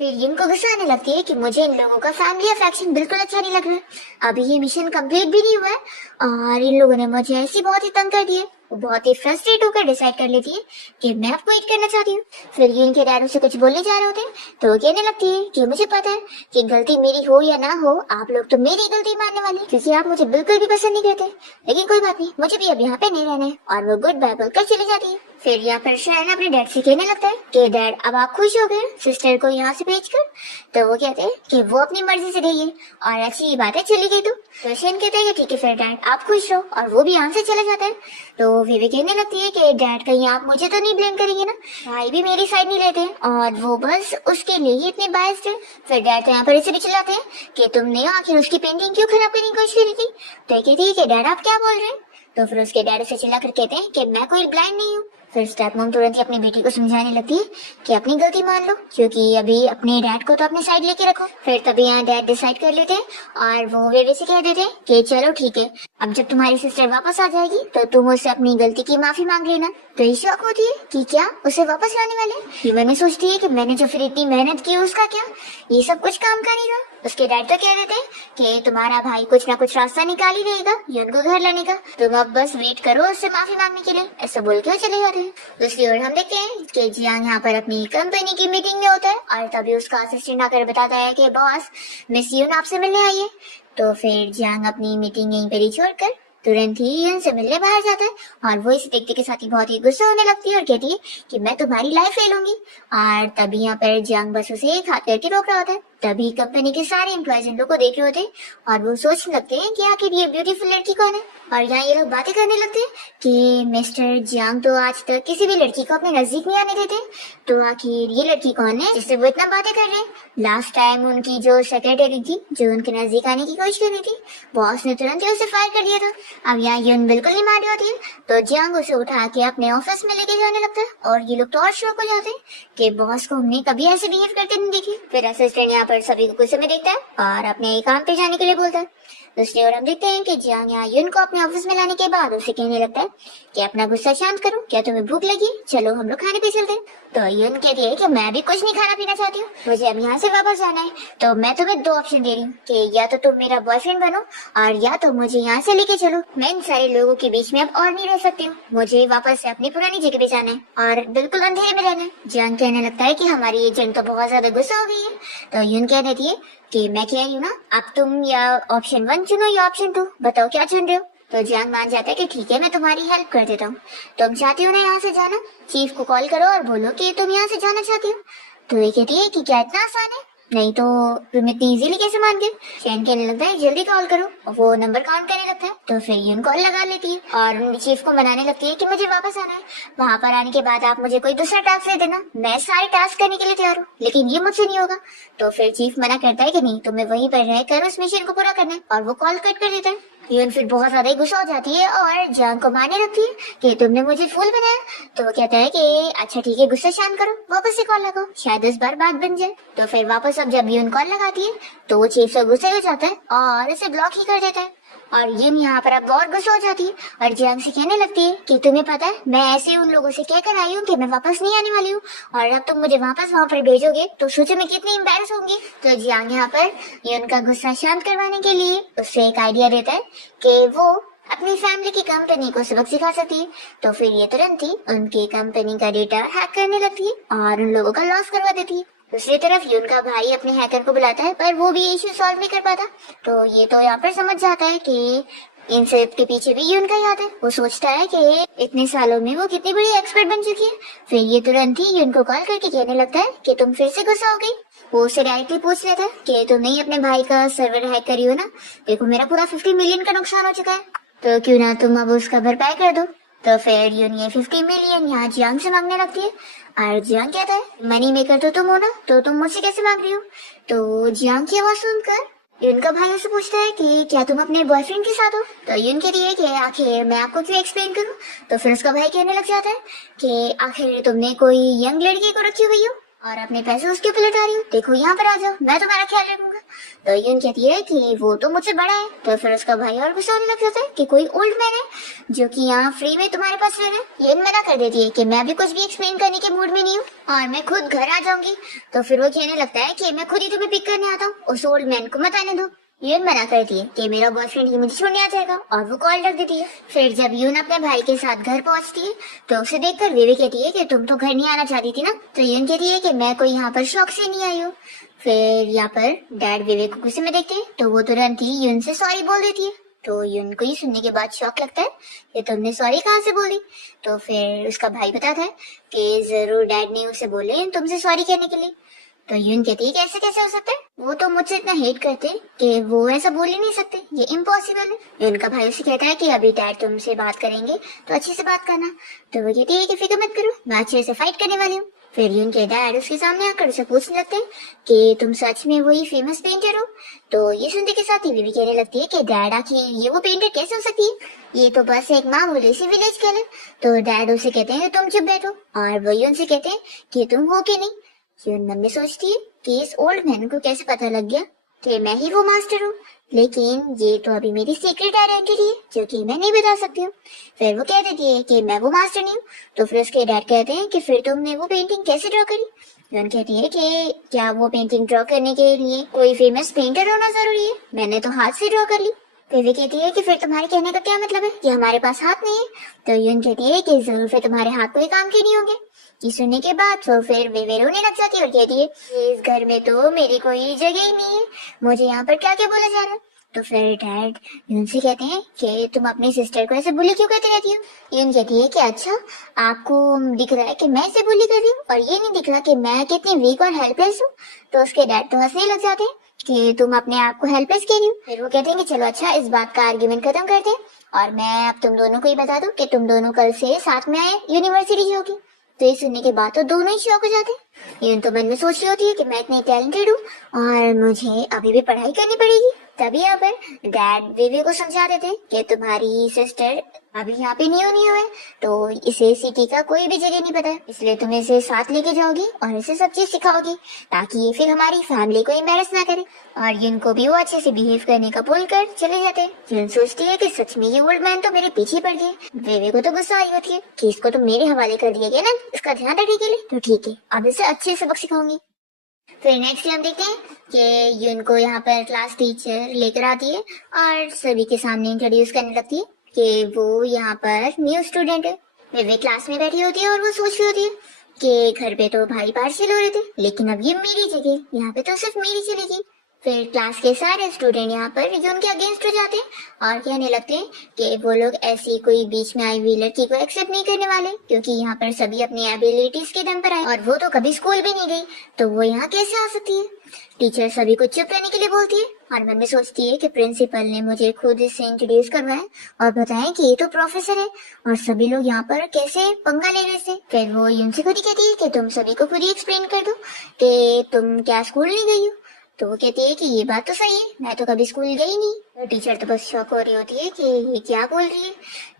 फिर इनको गुस्सा आने लगती है कि मुझे इन लोगों का फैमिली अफेक्शन बिल्कुल अच्छा नहीं लग रहा। अभी ये मिशन कंप्लीट भी नहीं हुआ है और इन लोगों ने मुझे ऐसी बहुत ही तंग कर दिया। वो बहुत ही फ्रस्ट्रेट होकर डिसाइड कर लेती है कि मैं अब क्विट करना चाहती हूँ। फिर ये इनके डैड उसे कुछ बोलने जा रहे होते हैं तो वो कहने लगती है कि मुझे पता है कि गलती मेरी हो या ना हो, आप लोग तो मेरी गलती मानने वाले क्योंकि आप मुझे बिल्कुल भी पसंद नहीं करते, लेकिन कोई बात नहीं, मुझे भी अब यहाँ पे नहीं रहना है। और वो गुड बाय बोलकर चली जाती है। फिर यहाँ पर शैन अपने डैड से कहने लगता है कि डैड अब आप खुश हो गए सिस्टर को यहाँ से भेजकर? तो वो कहते हैं कि वो अपनी मर्जी से रही है और अच्छी बात है चली गई। तो शैन कहता है कि ठीक है फिर डैड आप खुश रहो, और वो भी यहाँ से चला जाता है। तो वे कहने लगती है कि डैड कहीं आप मुझे तो नहीं ब्लेम करेंगे ना, भाई भी मेरी साइड नहीं लेते और वो बस उसके लिए ही इतने बायस्ड है। फिर डैड तो यहाँ पर इसे भी चिल्लाते हैं कि तुमने आखिर उसकी पेंटिंग क्यों खराब करने की कोशिश करी थी? तो कहती है कि डैड आप क्या बोल रहे हैं? तो फिर उसके डैड से चिल्ला कर कहते हैं कि मैं कोई ब्लाइंड नहीं हूँ। फिर स्टेप मॉम तुरंत ही अपनी बेटी को समझाने लगती है कि अपनी गलती मान लो, क्योंकि अभी अपने डैड को तो अपने साइड लेके रखो। फिर तभी यहाँ डैड डिसाइड कर लेते हैं और वो वे से कह देते हैं कि चलो ठीक है, अब जब तुम्हारी सिस्टर वापस आ जाएगी तो तुम उससे अपनी गलती की माफी मांग लेना। तो ये शौक होती है कि क्या उसे वापस लाने वाले। मैंने सोचती है कि मैंने जो फिर इतनी मेहनत की उसका क्या, ये सब कुछ काम का नहीं रहा। उसके डैड तो कह देते हैं कि तुम्हारा भाई कुछ ना कुछ रास्ता निकाल ही देगा यून को घर लाने का, तुम अब बस वेट करो उससे माफी मांगने के लिए, ऐसा बोल के चले जाते हैं। दूसरी ओर हम देखते हैं कि जियांग यहाँ पर अपनी कंपनी की मीटिंग में होता है और तभी उसका असिस्टेंट आकर बताता है कि बॉस मिस यून आपसे मिलने आई है। तो फिर जियांग अपनी मीटिंग यहीं पर ही छोड़कर तुरंत ही यून से मिलने बाहर जाता है और वो इसे देखते के साथ ही बहुत ही गुस्सा होने लगती है और कहती है कि मैं तुम्हारी लाइफ ले लूंगी। और तभी यहाँ पर जियांग बस उसे एक हाथ करके रोक रहा होता है। तभी कंपनी के सारे एम्प्लॉयज इन लोग को देख रहे होते हैं और वो सोचने लगते हैं कि आखिर ये ब्यूटीफुल लड़की कौन है। और यहाँ ये लोग बातें करने लगते हैं कि मिस्टर जियांग तो आज तक किसी भी लड़की को अपने नजदीक नहीं आने देते, तो आखिर ये लड़की कौन है जिससे वो इतना बातें कर रहे हैं। लास्ट टाइम उनकी जो सेक्रेटरी थी जो उनके नजदीक आने की कोशिश कर रही थी, बॉस ने तुरंत ही उसे फायर कर दिया था। अब यहाँ यून बिल्कुल नहीं मान रही होती है तो जियांग उसे उठा के अपने ऑफिस में लेके जाने लगता है और ये लोग तो और शौक हो जाते हैं कि बॉस को हमने कभी ऐसे बिहेव करते नहीं देखे। फिर असिस्टेंट यहाँ पर सभी को गुस्से में देखता है और अपने काम पे जाने के लिए बोलता है। दूसरी ओर हम देखते हैं कि जियांग यहाँ यून को अपने ऑफिस में लाने के बाद उसे कहने लगता है कि अपना गुस्सा शांत करो, क्या तुम्हें भूख लगी, चलो हम लोग खाने पे चलते हैं। तो यून कहती है कि मैं भी कुछ नहीं खाना पीना चाहती हूँ, मुझे अब यहाँ से वापस जाना है। तो मैं तुम्हें दो ऑप्शन दे रही हूँ कि या तो तुम मेरा बॉयफ्रेंड बनो और या तो मुझे यहाँ से लेके चलो। मैं इन सारे लोगों के बीच में अब और नहीं रह सकती हूँ, मुझे वापस से अपनी पुरानी जगह पे जाना है और बिल्कुल अंधेरे में रहना है। जियांग कहने लगता है कि हमारी एजेंट तो बहुत ज्यादा गुस्सा हो गई है। तो यून कह देती है कि मैं कह रही हूँ ना, अब तुम या ऑप्शन 1 चुनो या ऑप्शन 2, बताओ क्या चुन रहे हो। तो जियांग मान जाता है कि ठीक है मैं तुम्हारी हेल्प कर देता हूँ, तुम चाहती हो ना यहाँ से जाना, चीफ को कॉल करो और बोलो कि तुम यहाँ से जाना चाहती हो। तो ये कहती है कि क्या इतना आसान है, नहीं तो तुम इतनी इजीली कैसे मान गए। चैन कहने लगता है जल्दी कॉल करो, वो नंबर काउंट करने लगता है। तो फिर यून कॉल लगा लेती है और चीफ को मनाने लगती है कि मुझे वापस आना है, वहाँ पर आने के बाद आप मुझे कोई दूसरा टास्क दे देना, मैं सारे टास्क करने के लिए तैयार हूँ, लेकिन ये मुझसे नहीं होगा। तो फिर चीफ मना करता है कि नहीं, तुम्हें वहीं पर रहकर उस मिशन को पूरा करना है और वो कॉल कट कर देता है। यून फिर बहुत ज्यादा गुस्सा हो जाती है और जियांग को मारने लगती है कि तुमने मुझे फूल बनाया। तो वो कहता है कि अच्छा ठीक है गुस्सा शांत करो, वापस से कॉल लगाओ, शायद इस बार बात बन जाए। तो फिर वापस अब जब यून कॉल लगाती है तो वो चीफ से गुस्से हो जाता है और इसे ब्लॉक ही कर देता है। और यून यहाँ पर अब और गुस्सा हो जाती है और जियांग से कहने लगती है कि तुम्हें पता है मैं ऐसे उन लोगों से कह कर आई हूँ कि मैं वापस नहीं आने वाली हूँ, और अब तुम मुझे वापस वहाँ पर भेजोगे तो सोचो मैं कितनी एम्बैरस होंगी। तो जियांग यहाँ पर यून का गुस्सा शांत करवाने के लिए उससे एक आइडिया देता है कि वो अपनी फैमिली की कंपनी को सबक सिखा सकती है। तो फिर ये तुरंत ही उनकी कंपनी का डेटा हैक करने लगती है और उन लोगों का लॉस करवा देती है। दूसरी तरफ यून का भाई अपने हैकर को बुलाता है पर वो भी इश्यू सॉल्व नहीं कर पाता। तो ये तो यहाँ पर समझ जाता है कि इन सब के पीछे भी यून का ही हाथ है। वो सोचता है कि इतने सालों में वो कितनी बड़ी एक्सपर्ट बन चुकी है। फिर ये तुरंत ही यून को कॉल करके कहने लगता है कि तुम फिर से गुस्सा हो गई। वो उससे डायरेक्टली पूछ लेता है कि तुमने ही अपने भाई का सर्वर हैक करी हो ना, देखो मेरा पूरा 50 मिलियन का नुकसान हो चुका है, तो क्यों ना तुम अब उसका भरपाई कर दो। तो फिर यून ये 50 मिलियन यहाँ जियांग से मांगने लगती है और जियांग कहता है मनी मेकर तो तुम हो ना, तो तुम मुझसे कैसे मांग रही हो। तो जियांग की आवाज सुनकर यून का भाई उससे पूछता है कि क्या तुम अपने बॉयफ्रेंड के साथ हो। तो यून कहती है कि आखिर मैं आपको क्यों एक्सप्लेन करूं। तो फिर उसका भाई कहने लग जाता है कि आखिर तुमने कोई यंग लड़की को रखी हुई हो और अपने पैसे उसके ऊपर लुटा रही हो, देखो यहाँ पर आ जाओ मैं तुम्हारा ख्याल रखूंगा। तो यून कहती है कि वो तो मुझसे बड़ा है। तो फिर उसका भाई और गुस्सा होने लग जाता है कि कोई ओल्ड मैन है जो कि यहाँ फ्री में तुम्हारे पास रह रहा है। यून मना कर देती है कि मैं भी कुछ भी एक्सप्लेन करने के मूड में नहीं हूँ और मैं खुद घर आ जाऊंगी। तो फिर वो कहने लगता है कि मैं खुद ही तुम्हें पिक करने आता हूँ, उस ओल्ड मैन को मत आने दो। यून मना करती है कि मेरा बॉयफ्रेंड ही मुझे छोड़ने आ जाएगा और वो कॉल रख देती है। फिर जब यून अपने भाई के साथ घर पहुंचती है तो उसे देखकर विवे कहती है कि तुम तो घर नहीं आना चाहती थी ना। तो यून कहती है कि मैं कोई यहाँ पर शौक से नहीं आई हूँ। फिर यहाँ पर डैड विवे को गुस्से में देखते हैं तो वो तुरंत ही यून से सॉरी बोल देती है। तो यून को ये सुनने के बाद शौक लगता है कि तुमने सॉरी कहाँ से बोली। तो फिर उसका भाई बताता है कि जरूर डैड ने उसे बोले तुमसे सॉरी कहने के लिए। तो यून कहती है कि ऐसे कैसे हो सकता है, वो तो मुझसे इतना हेट करते कि वो ऐसा बोल ही नहीं सकते, ये इम्पॉसिबल है। यून का भाई उसे कहता है कि अभी डैड तुमसे बात करेंगे तो अच्छे से बात करना। तो वो कहती है कि फिक्र मत करो मैं अच्छे से फाइट करने वाली हूँ। फिर यून के डैड उसके सामने आकर उसे पूछने लगते हैं कि तुम सच में वही फेमस पेंटर हो। तो ये सुनने के साथ ही बीवी कहने लगती है कि डैड आखिर ये वो पेंटर कैसे हो सकती है, ये तो बस एक मामूली सी विलेज गर्ल है। तो डैड उसे कहते हैं तुम चुप बैठो और वो यून से कहते हैं कि तुम हो कि नहीं। यून मन में सोचती है कि इस ओल्ड मैन को कैसे पता लग गया कि मैं ही वो मास्टर हूँ, लेकिन ये तो अभी मेरी सीक्रेट आइडेंटिटी है जो कि मैं नहीं बता सकती हूँ। फिर वो कह देती है कि मैं वो मास्टर नहीं हूँ। तो फिर उसके डैड कहते हैं कि फिर तुमने वो पेंटिंग कैसे ड्रॉ करी। यून कहती है कि क्या वो पेंटिंग ड्रॉ करने के लिए कोई फेमस पेंटर होना जरूरी है, मैंने तो हाथ से ड्रॉ कर ली। फिर वो कहती है कि फिर तुम्हारे कहने का क्या मतलब है कि हमारे पास हाथ नहीं है। तो यून कहती है कि जरूर फिर तुम्हारे हाथ कोई काम के नहीं होंगे। ये सुनने के बाद तो फिर वे रोने लग जाती है और कहती है इस घर में तो मेरी कोई जगह ही नहीं है, मुझे यहाँ पर क्या क्या बोला जा रहा है। तो फिर डैड यून से कहते हैं कि तुम अपनी सिस्टर को ऐसे बुली क्यों करती रहती हो। यून कहती है कि अच्छा आपको दिख रहा है कि मैं इसे बुली कर रही हूँ और ये नहीं दिख रहा कि मैं कितनी वीक और हेल्पलेस हूँ। तो उसके डैड तो हंसने लग जाते हैं कि तुम अपने आप को हेल्पलेस कह रही हो। फिर वो कहते हैं कि चलो अच्छा इस बात का आर्ग्यूमेंट खत्म करते हैं और मैं अब तुम दोनों को ही बता दूं कि तुम दोनों कल से साथ में आए यूनिवर्सिटी होगी। तो ये सुनने के बाद तो दोनों ही शौक हो जाते हैं। यून तो मन में सोच रही होती है कि मैं इतनी टैलेंटेड हूँ और मुझे अभी भी पढ़ाई करनी पड़ेगी। तभी यहाँ पर डैड विवे को समझा देते हैं कि तुम्हारी सिस्टर अभी यहाँ पे न्यू न्यू है तो इसे सिटी का कोई भी जगह नहीं पता है, इसलिए तुम इसे साथ लेके जाओगी और इसे सब चीज सिखाओगी ताकि ये फिर हमारी फैमिली को एम्बैरस ना करे। और यून को भी वो अच्छे से बिहेव करने का बोल कर चले जाते हैं। यून सोचती है कि सच में ये ओल्ड मैन तो मेरे पीछे पड़ गए। विवे को तो गुस्सा आई होती है कि इसको तो मेरे हवाले कर दिया गया ना, इसका ध्यान रखने के लिए, तो ठीक है अब इसे अच्छे सबक सिखाऊंगी। फिर नेक्स्ट हम देखते हैं कि यून को यहाँ पर क्लास टीचर लेकर आती है और सभी के सामने इंट्रोड्यूस करने लगती है कि वो यहाँ पर न्यू स्टूडेंट है। वे क्लास में बैठी होती है और वो सोच रही होती है कि घर पे तो भाई पार्सल हो रहे थे लेकिन अब ये मेरी जगह, यहाँ पे तो सिर्फ मेरी चलेगी। फिर क्लास के सारे स्टूडेंट यहाँ पर यून के अगेंस्ट हो जाते हैं और कहने लगते हैं कि वो लोग ऐसी कोई बीच में आई हुई लड़की को एक्सेप्ट नहीं करने वाले क्योंकि यहाँ पर सभी अपनी एबिलिटीज के दम पर आए और वो तो कभी स्कूल भी नहीं गई तो वो यहाँ कैसे आ सकती है। टीचर सभी को चुप रहने के लिए बोलती है और मन में सोचती है कि प्रिंसिपल ने मुझे खुद इससे इंट्रोड्यूस करवाया और बताया कि ये तो प्रोफेसर है और सभी लोग यहाँ पर कैसे पंगा ले रहे थे। फिर वो यून से खुद ही कहती है कि तुम सभी को खुद ही एक्सप्लेन कर दो कि तुम क्या स्कूल नहीं गई हो। तो वो कहती है कि ये बात तो सही है, मैं तो कभी स्कूल गई नहीं। तो टीचर तो बस शॉक हो रही होती है कि ये क्या बोल रही है।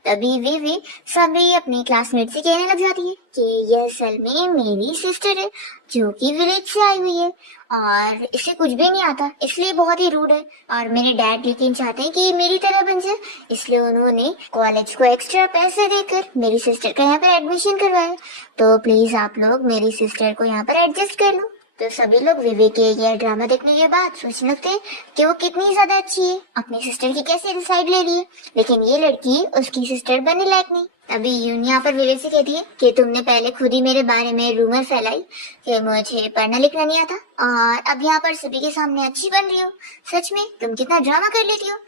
तभी वे सभी अपने क्लासमेट से कहने लग जाती है कि ये असल में मेरी सिस्टर है, जो कि विलेज से आई हुई है और इसे कुछ भी नहीं आता, इसलिए बहुत ही रूड है। और मेरे डैड लेकिन चाहते हैं कि मेरी तरह बन जाए, इसलिए उन्होंने कॉलेज को एक्स्ट्रा पैसे देकर मेरी सिस्टर का यहाँ पर एडमिशन करवाया। तो प्लीज आप लोग मेरी सिस्टर को यहाँ पर एडजस्ट कर लो। तो सभी लोग विवेक के ये ड्रामा देखने के बाद सोचने लगते हैं कि वो कितनी ज्यादा अच्छी है, अपनी सिस्टर की कैसे साइड ले रही है, लेकिन ये लड़की उसकी सिस्टर बनने लायक नहीं। अभी यून यहाँ पर विवेक से कहती है कि तुमने पहले खुद ही मेरे बारे में रूमर फैलाई कि मुझे पढ़ना लिखना नहीं आता, और अब यहाँ पर सभी के सामने अच्छी बन रही हो। सच में तुम कितना ड्रामा कर लेती हो।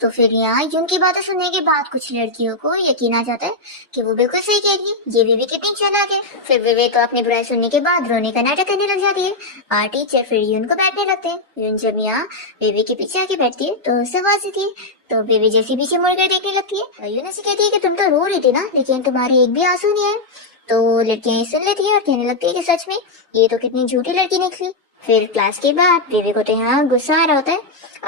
तो फिर यहाँ यून की बातें सुनने के बाद कुछ लड़कियों को यकीन आ जाता है कि वो बिल्कुल सही कह रही है, ये विवेक कितनी चालाक है। फिर विवेक तो अपनी बुराई सुनने के बाद रोने का नाटक करने लग जाती है और टीचर फिर यून को बैठने लगते हैं। यून जब यहाँ विवेक के पीछे आके बैठती है तो उससे आवाज देती है, तो बेबी जैसी पीछे मुड़कर देखने लगती है। तो यून से कहती है कि तुम तो रो रही थी ना, लेकिन तुम्हारे एक भी आंसू नहीं आए। तो लड़कियां सुन लेती है और कहने लगती है कि सच में ये तो कितनी झूठी लड़की निकली। फिर क्लास के बाद विवेक को तो यहाँ गुस्सा आ रहा होता है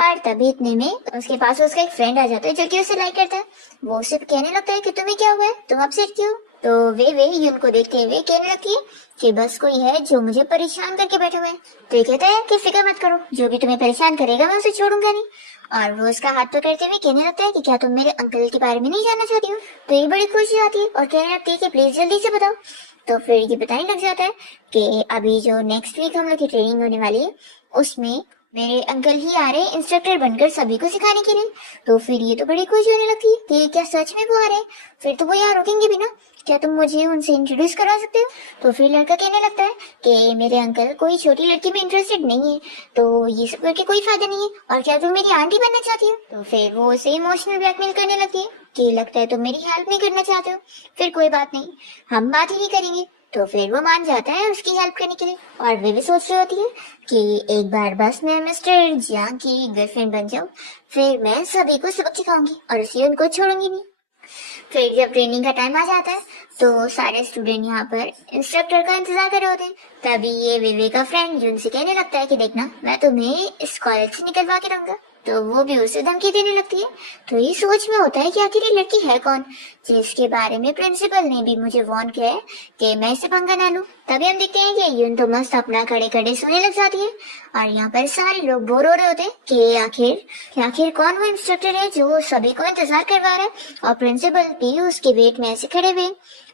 और तभी इतने में उसके पास उसका एक फ्रेंड आ जाता है जो कि उसे लाइक करता है। वो सिर्फ कहने लगता है कि तुम्हें क्या हुआ है, तुम अपसेट क्यों। तो वे यून को देखते हुए कहने लगती है कि बस कोई है जो मुझे परेशान करके बैठा हुआ है। तो ये कहता है कि फिक्र मत करो, जो भी तुम्हें परेशान करेगा मैं उसे छोड़ूंगा नहीं। और वो उसका हाथ पकड़ते हुए कहने लगता है कि क्या तुम मेरे अंकल के बारे में नहीं जानना चाहती हो। तो ये बड़ी खुशी आती है और कहने लगती है कि प्लीज जल्दी से बताओ। तो फिर ये बताने लग जाता है कि अभी जो नेक्स्ट वीक हम लोग की ट्रेनिंग होने वाली है उसमें मेरे अंकल ही आ रहे हैं इंस्ट्रक्टर बनकर सभी को सिखाने के लिए। तो फिर ये तो बड़ी खुशी होने लगती है कि क्या सच में वो आ रहे हैं, फिर तो वो यहाँ रुकेंगे भी ना, क्या तुम मुझे उनसे इंट्रोड्यूस करा सकते हो। तो फिर लड़का कहने लगता है कि मेरे अंकल कोई छोटी लड़की में इंटरेस्टेड नहीं है, तो ये सब करके कोई फायदा नहीं है, और क्या तुम मेरी आंटी बनना चाहती हो। तो फिर वो उसे इमोशनल ब्लैकमेल करने लगती है कि लगता है तुम मेरी हेल्प नहीं करना चाहते हो, फिर कोई बात नहीं, हम बात ही नहीं करेंगे। तो फिर वो मान जाता है उसकी हेल्प करने के लिए। और वे भी सोच रही होती है कि एक बार बस मैं मिस्टर जियांग की गर्लफ्रेंड बन जाऊं, फिर मैं सभी को सबक सिखाऊंगी और उसे उनको छोड़ूंगी नहीं। फिर जब ट्रेनिंग का टाइम आ जाता है तो सारे स्टूडेंट यहाँ पर इंस्ट्रक्टर का इंतजार कर रहे होते हैं। तभी ये विवेक का फ्रेंड जिनसे कहने लगता है कि देखना मैं तुम्हें इस कॉलेज से निकलवा के रहूंगा। तो वो भी उसे धमकी देने लगती है। तो ये सोच में होता है कि आखिर ये लड़की है कौन जिसके बारे में प्रिंसिपल ने भी मुझे वार्न किया है कि मैं इसे पंगा ना लूं। तभी हम देखते हैं कि यून तो मस्त अपना खड़े खड़े सोने लग जाती है और यहाँ पर सारे लोग बोर हो रहे होते हैं कि आखिर कौन वो इंस्ट्रक्टर है जो सभी को इंतजार करवा रहा है, और प्रिंसिपल भी उसके वेट में ऐसे खड़े हुए।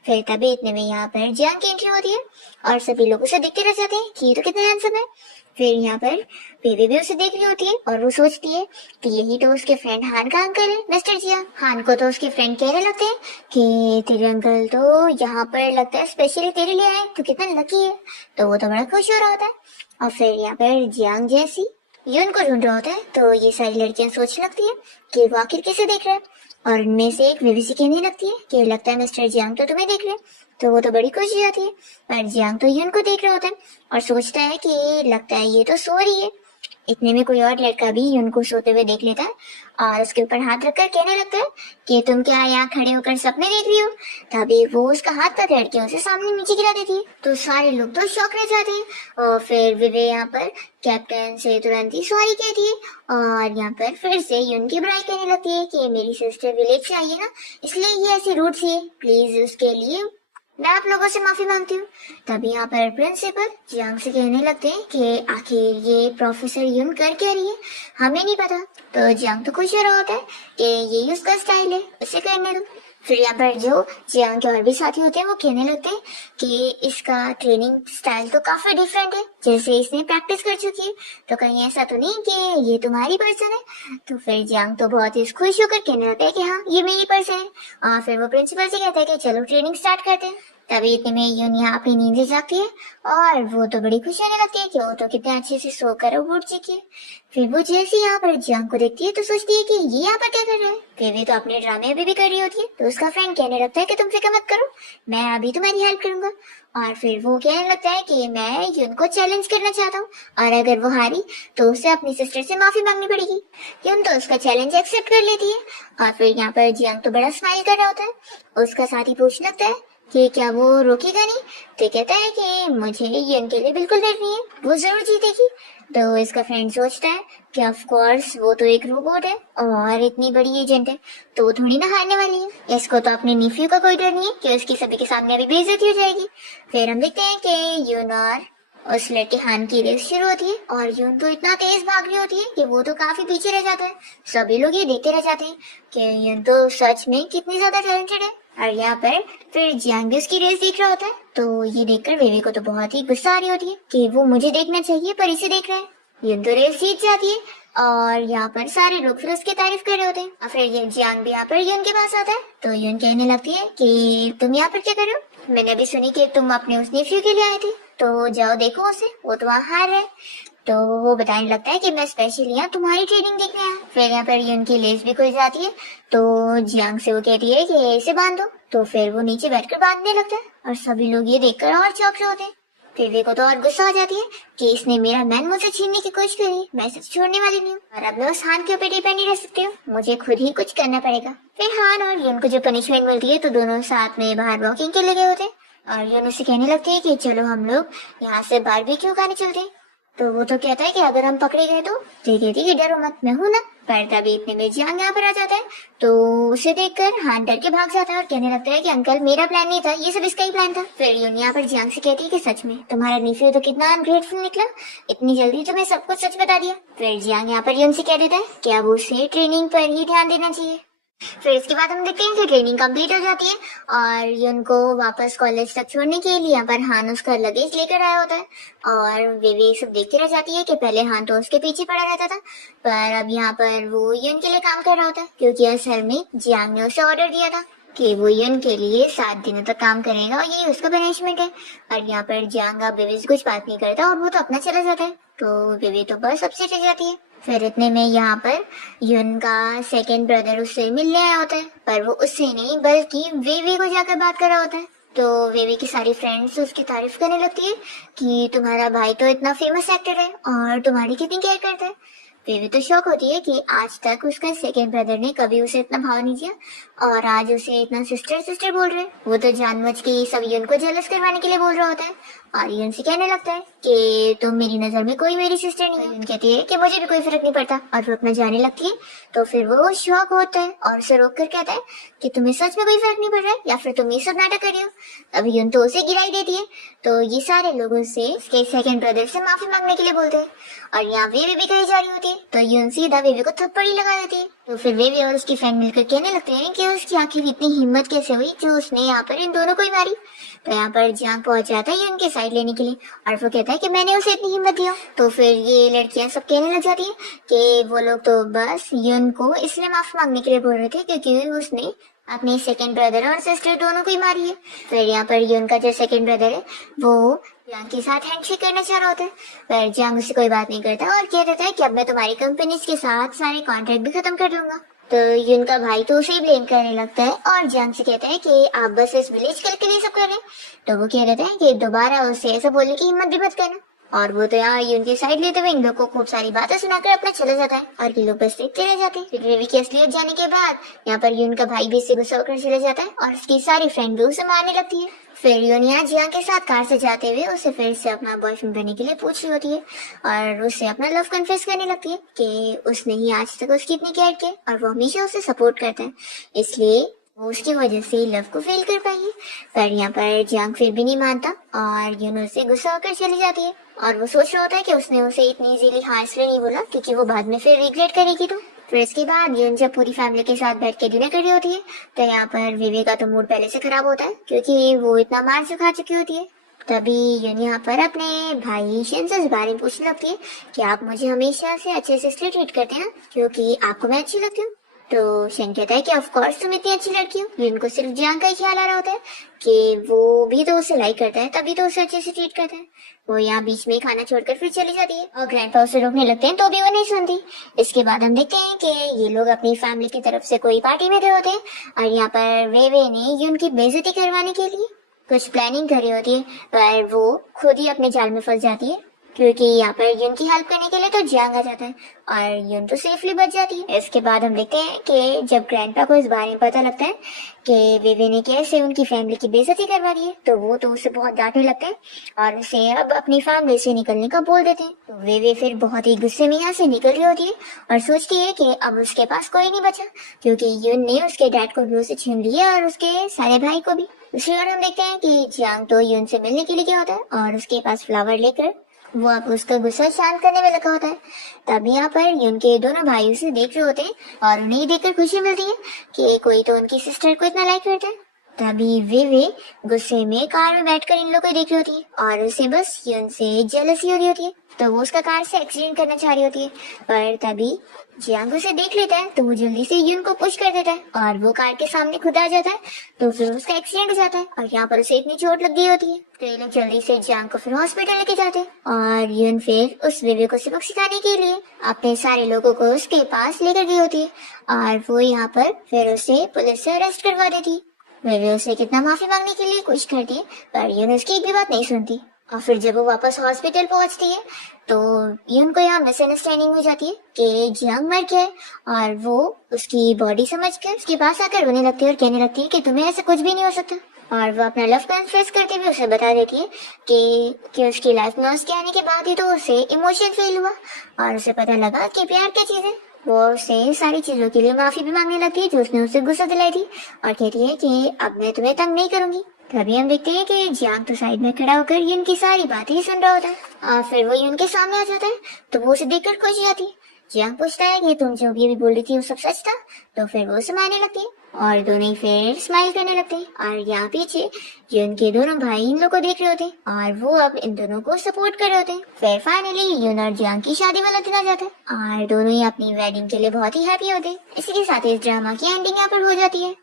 फिर तभी इतने में यहाँ पर जियांग की एंट्री होती है और सभी लोग उसे देखते रह जाते हैं कि ये तो कितना हैंडसम है। फिर यहाँ पर बेबी भी उसे देख रही होती है और वो सोचती है कि यही तो उसके फ्रेंड हान का अंकल है मिस्टर जियांग। हान को तो उसके फ्रेंड कहने लगते हैं कि तेरे अंकल तो यहाँ पर लगता है स्पेशली तेरे लिए आए, तो कितना लकी है। तो वो तो बड़ा खुश हो रहा होता है। और फिर यहाँ पर जियांग जैसी यून को ढूंढ रहा होता है। तो ये सारी लड़कियां सोचने लगती है कि वो आखिर कैसे देख रहा है, और उनमें से एक विवी से कहने लगती है कि लगता है मिस्टर जियांग तो तुम्हें देख रहे हैं। तो वो तो बड़ी खुशी आती है, पर जियांग तो यून को देख रहा होता है और सोचता है कि लगता है ये तो सो रही है। इतने में कोई और लड़का भी यून को सोते हुए देख लेता है और उसके ऊपर हाथ रखकर कहने लगता है कि तुम क्या यहाँ खड़े होकर सपने देख रही हो। तभी वो उसका हाथ पकड़ के उसे सामने नीचे गिरा देती है। तो सारे लोग तो शॉक रह जाते हैं और फिर विवे यहाँ पर कैप्टन से तुरंत ही सॉरी कहती है और यहाँ पर फिर से यून की बुराई कहने लगती है कि मेरी सिस्टर विलेज से आई है ना, इसलिए ये ऐसी रूड सी है, प्लीज उसके लिए मैं आप लोगों से माफी मांगती हूँ। तभी यहाँ पर प्रिंसिपल जियांग से कहने लगते हैं कि आखिर ये प्रोफेसर यून कर क्या रही है, हमें नहीं पता। तो जियांग तो खुश हो रहा होता है कि यही उसका स्टाइल है, उसे करने दो। फिर यहाँ पर जो जियांग के और भी साथी होते हैं वो कहने लगते हैं कि इसका ट्रेनिंग स्टाइल तो काफी डिफरेंट है, जैसे इसने प्रैक्टिस कर चुकी है, तो कहीं ऐसा तो नहीं कि ये तुम्हारी पर्सन है। तो फिर जियांग तो बहुत ही खुश होकर कहने लगता है कि हाँ ये मेरी पर्सन है। और फिर वो प्रिंसिपल से कहता है कि चलो ट्रेनिंग स्टार्ट करते हैं। तभी इतने में यून यहाँ अपनी नींद से जागती है और वो तो बड़ी खुश होने लगती है कि वो तो कितने अच्छे से सोकर उठ चुकी है। फिर वो जैसे यहाँ पर जियांग को देखती है तो सोचती है कि ये यहाँ पर क्या कर रहा है। फिर भी तो अपने ड्रामे अभी भी कर रही होती है। तो उसका फ्रेंड कहने लगता है कि तुम फिक्र मत करो, मैं अभी तुम्हारी हेल्प करूंगा। और फिर वो कहने लगता है कि मैं यून को चैलेंज करना चाहता हूँ और अगर वो हारी तो उसे अपनी सिस्टर से माफी मांगनी पड़ेगी। यून तो उसका चैलेंज एक्सेप्ट कर लेती है और फिर यहाँ पर जियांग तो बड़ा स्माइल कर रहा होता है। उसका साथी पूछने लगता है कि क्या वो रोकेगा नहीं। तो कहता है कि मुझे यून के लिए बिल्कुल डर नहीं है, वो जरूर जीतेगी। तो इसका फ्रेंड सोचता है कि ऑफ कोर्स वो तो एक रोबोट है और इतनी बड़ी एजेंट है, तो वो थोड़ी ना हारने वाली है। इसको तो अपने निफ्यू का कोई डर नहीं है कि उसकी सभी के सामने अभी बेइज्जती हो जाएगी। फिर हम देखते हैं कि यून और उस लड़के हान की रेस शुरू होती है और यून तो इतना तेज भाग रही होती है कि वो तो काफी पीछे रह जाता है। सभी लोग ये देखते रह जाते हैं कि यून तो सच में कितनी ज्यादा टैलेंटेड है। और यहाँ पर फिर जियांग भी उसकी रेस देख रहा होता है, तो ये देखकर वेवी को तो बहुत ही गुस्सा आ रही होती है कि वो मुझे देखना चाहिए पर इसे देख रहा है। यून तो रेस जीत जाती है और यहाँ पर सारे लोग फिर उसकी तारीफ कर रहे होते हैं। और फिर ये जियांग भी यहाँ पर यून के पास आता है, तो यून कहने लगती है कि तुम यहाँ पर क्या कर रहे हो? मैंने अभी सुनी कि तुम अपने उस नेफ्यू के लिए आए थे, तो जाओ देखो उसे, वो तो वहाँ हार है। तो वो बताने लगता है कि मैं स्पेशल यहाँ तुम्हारी ट्रेनिंग देखने आया। फिर यहाँ पर यून की लेस भी खुल जाती है, तो जियांग से वो कहती है कि इसे बांध दो। तो फिर वो नीचे बैठकर बांधने लगता है और सभी लोग ये देखकर और चौंक होते हैं। फिर वे को तो और गुस्सा आ जाती है कि इसने मेरा मैन मुझसे छीनने की कोशिश करी, मैं इसे छोड़ने वाली नहीं हूँ और अब मैं उस हान के ऊपर डिपेंड नहीं रह सकती हूँ, मुझे खुद ही कुछ करना पड़ेगा। फिर हान और यून को जो पनिशमेंट मिलती है तो दोनों साथ में बाहर वॉकिंग के लिए गए होते हैं और यून उसे कहने लगती है कि चलो हम लोग यहाँ से बारबेक्यू खाने चलते हैं। तो वो तो कहता है कि अगर हम पकड़े गए तो कहती है कि डरो मत, मैं हूं ना। पर तभी इतने में जियांग यहाँ पर आ जाता है, तो उसे देखकर हान डर के भाग जाता है और कहने लगता है कि अंकल मेरा प्लान नहीं था, ये सब इसका ही प्लान था। फिर यून यहाँ पर जियांग से कहती है कि सच में तुम्हारा निफ्यू तो कितना अनग्रेटफुल निकला, इतनी जल्दी तुम्हें सब कुछ सच बता दिया। फिर जियांग यहाँ पर यून से कह देता है कि अब उसे ट्रेनिंग पर ही ध्यान देना चाहिए। फिर इसके बाद हम देखते हैं कि ट्रेनिंग कंप्लीट हो जाती है और यून को वापस कॉलेज तक छोड़ने के लिए यहाँ पर हान उसका लगेज लेकर आया होता है और वेवी सब देखती रह जाती है कि पहले हान तो उसके पीछे पड़ा रहता था, पर अब यहाँ पर वो यून के लिए काम कर रहा होता है क्योंकि असल में जियांग ने उसे ऑर्डर दिया था कि वो यून के लिए 7 दिनों तक काम करेगा और यही उसका पनिशमेंट है। और यहाँ पर जियांग अब वेवी से कुछ बात नहीं करता और वो तो अपना चला जाता है, तो वेवी तो बस अपसेट रह जाती है। फिर इतने में यहाँ पर यून का सेकंड ब्रदर उससे मिलने आया होता है, पर वो उससे नहीं बल्कि वेवी को जाकर बात कर रहा होता है। तो वेवी की सारी फ्रेंड्स उसकी तारीफ करने लगती है कि तुम्हारा भाई तो इतना फेमस एक्टर है और तुम्हारी कितनी केयर करता है। वेवी तो शौक होती है कि आज तक उसका सेकंड ब्रदर ने कभी उसे इतना भाव नहीं दिया और आज उसे इतना सिस्टर सिस्टर बोल रहे। वो तो जानबूझ के सब यून को जेलस करवाने के लिए बोल रहा होता है और यून से कहने लगता है कि तुम मेरी नजर में कोई मेरी सिस्टर नहीं है। यून कहती है कि मुझे भी कोई फर्क नहीं पड़ता और वो अपना जाने लगती है। तो फिर वो शौक होता है और उसे रोक कर कहता है कि तुम्हें सच में कोई फर्क नहीं पड़ रहा है या फिर तुम ये सब नाटक कर रही हो। अब यून तो उसे गिराई देती है, तो ये सारे लोगों से इसके सेकंड ब्रदर से माफी मांगने के लिए बोलते हैं और यहाँ वेवी भी कही जा रही होती है, तो यून सीधा वेवी को थप्पड़ी लगा देती है। तो फिर वेवी और उसकी फ्रेंड मिलकर कहने लगते हैं कि उसकी आखिर इतनी हिम्मत कैसे हुई जो उसने यहाँ पर इन दोनों को ही मारी। तो यहाँ पर जियांग पहुंच जाता है यून की साइड लेने के लिए और वो कहता है कि मैंने उसे इतनी हिम्मत दिया। तो फिर ये लड़कियां सब कहने लग जाती है कि वो लोग तो बस यून को इसलिए माफी मांगने के लिए बोल रहे थे क्योंकि उसने अपने सेकंड ब्रदर और सिस्टर दोनों को ही मारी है। फिर यहाँ पर यून का जो सेकंड ब्रदर है वो जियांग के साथ हैंडशेक करना चाह रहा होता है, पर जियांग उससे कोई बात नहीं करता और कह देता है कि अब मैं तुम्हारी कंपनीज के साथ सारे कॉन्ट्रैक्ट भी खत्म कर लूंगा। तो यून का भाई तो उसे ही ब्लेम करने लगता है और जियांग से कहता है कि आप बस इस विलेज के लिए सब कर रहे हैं। तो वो कह देता है कि दोबारा उसे ऐसा बोलने की हिम्मत भी मत करना और वो तो यहाँ यून की साइड लेते हुए इन लोग को खूब सारी बातें सुनाकर अपना चला जाता है और ये लोग बस देखते रह जाते हैं। फिर वेवी की असलियत जाने के बाद यहाँ पर यून का भाई भी इससे गुस्सा होकर चला जाता है और उसकी सारी फ्रेंड भी उसे मारने लगती है। फिर यून यहाँ जियांग के साथ कार से जाते हुए उसे फिर से अपना बॉयफ्रेंड बनने के लिए पूछ रही होती है और उससे अपना लव कन्फेस करने लगती है कि उसने ही आज तक उसकी इतनी केयर की और वो हमेशा उसे सपोर्ट करता है, इसलिए वो उसकी वजह से लव को फेल कर पाई है। पर यहाँ पर जियांग फिर भी नहीं मानता और यून उससे गुस्सा होकर चली जाती है और वो सोच रहा होता है कि उसने उसे इतनी इजीली हाँ इसलिए नहीं बोला क्योंकि वो बाद में फिर रिग्रेट करेगी। तो फिर इसके बाद यून जब पूरी फैमिली के साथ बैठ के डिनर कर रही होती है तो यहाँ पर विवेक का तो मूड पहले से खराब होता है क्योंकि वो इतना मार से खा चुकी होती है। तभी यून यहाँ पर अपने भाई शन से इस बारे में पूछने लगती है कि आप मुझे हमेशा से अच्छे से इसलिए ट्रीट करते हैं क्योंकि आपको मैं अच्छी लगती हूँ। तो शन कहता है कि ऑफ कोर्स तुम इतनी अच्छी लड़की हो। यून को सिर्फ जियांग का ही ख्याल आ रहा होता है कि वो भी तो उसे लाइक करता है तभी तो उसे अच्छे से ट्रीट करता है। वो यहाँ बीच में खाना छोड़कर फिर चली जाती है और ग्रैंडपा उसे रोकने लगते हैं तो भी वो नहीं सुनती। इसके बाद हम देखते हैं कि ये लोग अपनी फैमिली की तरफ से कोई पार्टी में गए होते हैं और यहाँ पर वेवे ने यून की बेइज्जती करवाने के लिए कुछ प्लानिंग करी होती है, पर वो खुद ही अपने जाल में फंस जाती है क्योंकि यहाँ पर यून की हेल्प करने के लिए तो जियांग आ जाता है और यून तो सेफली बच जाती है। इसके बाद हम देखते हैं कि जब ग्रैंडपा को इस बारे में पता लगता है कि विवे ने कैसे उनकी फैमिली की बेइज्जती करवा दी है, तो वो तो उसे बहुत डांटने लगते हैं और उसे अब अपनी फैमिली से निकलने का बोल देते हैं। तो विवे फिर बहुत ही गुस्से में यहाँ से निकल रही होती है और सोचती है कि अब उसके पास कोई नहीं बचा, क्योंकि यून ने उसके डैड को भी उसे छीन लिया और उसके सारे भाई को भी। दूसरी ओर हम देखते हैं कि जियांग तो यून से मिलने के लिए गया होता है और उसके पास फ्लावर लेकर वो अब उसका गुस्सा शांत करने में लगा होता है। तभी यहाँ पर यून के दोनों भाई उसे देख रहे होते हैं और उन्हें देखकर खुशी मिलती है कि कोई तो उनकी सिस्टर को इतना लाइक करता है। तभी वे गुस्से में कार में बैठकर इन लोगों को देख रही होती है और उसे बस यून से जेलसी हो रही होती है, तो वो उसका कार से एक्सीडेंट करना चाह रही होती है। पर तभी जियांग उसे देख लेता है तो वो जल्दी से यून को पुश कर देता है और वो कार के सामने खुद आ जाता है, तो फिर उसका एक्सीडेंट हो जाता है और यहाँ पर उसे इतनी चोट लग गई होती है। तो ये लोग जल्दी से जियांग को फिर हॉस्पिटल लेके जाते हैं और यून फिर उस विवे को सबक सिखाने के लिए अपने सारे लोगों को उसके पास लेकर गई होती है और वो यहाँ पर फिर उसे पुलिस से अरेस्ट करवा देती है। विवे उसे कितना माफी मांगने के लिए कोशिश करती है पर यून उसकी एक भी बात नहीं सुनती। और फिर जब वो वापस हॉस्पिटल पहुंचती है तो यून को यहाँ मिसअंडरस्टैंडिंग हो जाती है कि जियांग मर गया है और वो उसकी बॉडी समझकर उसके पास आकर रोने लगती है और कहने लगती है कि तुम्हें ऐसा कुछ भी नहीं हो सकता। और वो अपना लव कन्फेस करते हुए उसे बता देती है कि उसकी लाइफ में उसके आने के बाद ही तो उसे इमोशन फील हुआ और उसे पता लगा कि प्यार क्या चीज है। वो उससे सारी चीजों के लिए माफी भी मांगने लगती है जो उसने उसे गुस्सा दिलाई थी और कहती है कि अब मैं तुम्हें तंग नहीं करूंगी। तभी हम देखते हैं कि जियांग तो साइड में खड़ा होकर यून की सारी बातें ही सुन रहा होता है और फिर वो यून के सामने आ जाता है तो वो उसे देखकर खुश हो जाती है। जियांग पूछता है कि तुम जो भी अभी बोल रही थी वो सब सच था, तो फिर वो समाने लगती है और दोनों ही फिर स्माइल करने लगते हैं और यहाँ पीछे यून के दोनों भाई इन लोगों को देख रहे होते हैं और वो अब इन दोनों को सपोर्ट कर रहे होते हैं। फिर फाइनली यून और जियांग की शादी वाला दिन आ जाता है और दोनों ही अपनी वेडिंग के लिए बहुत ही हैप्पी होते हैं। इसी के साथ इस ड्रामा की एंडिंग यहाँ पर हो जाती है।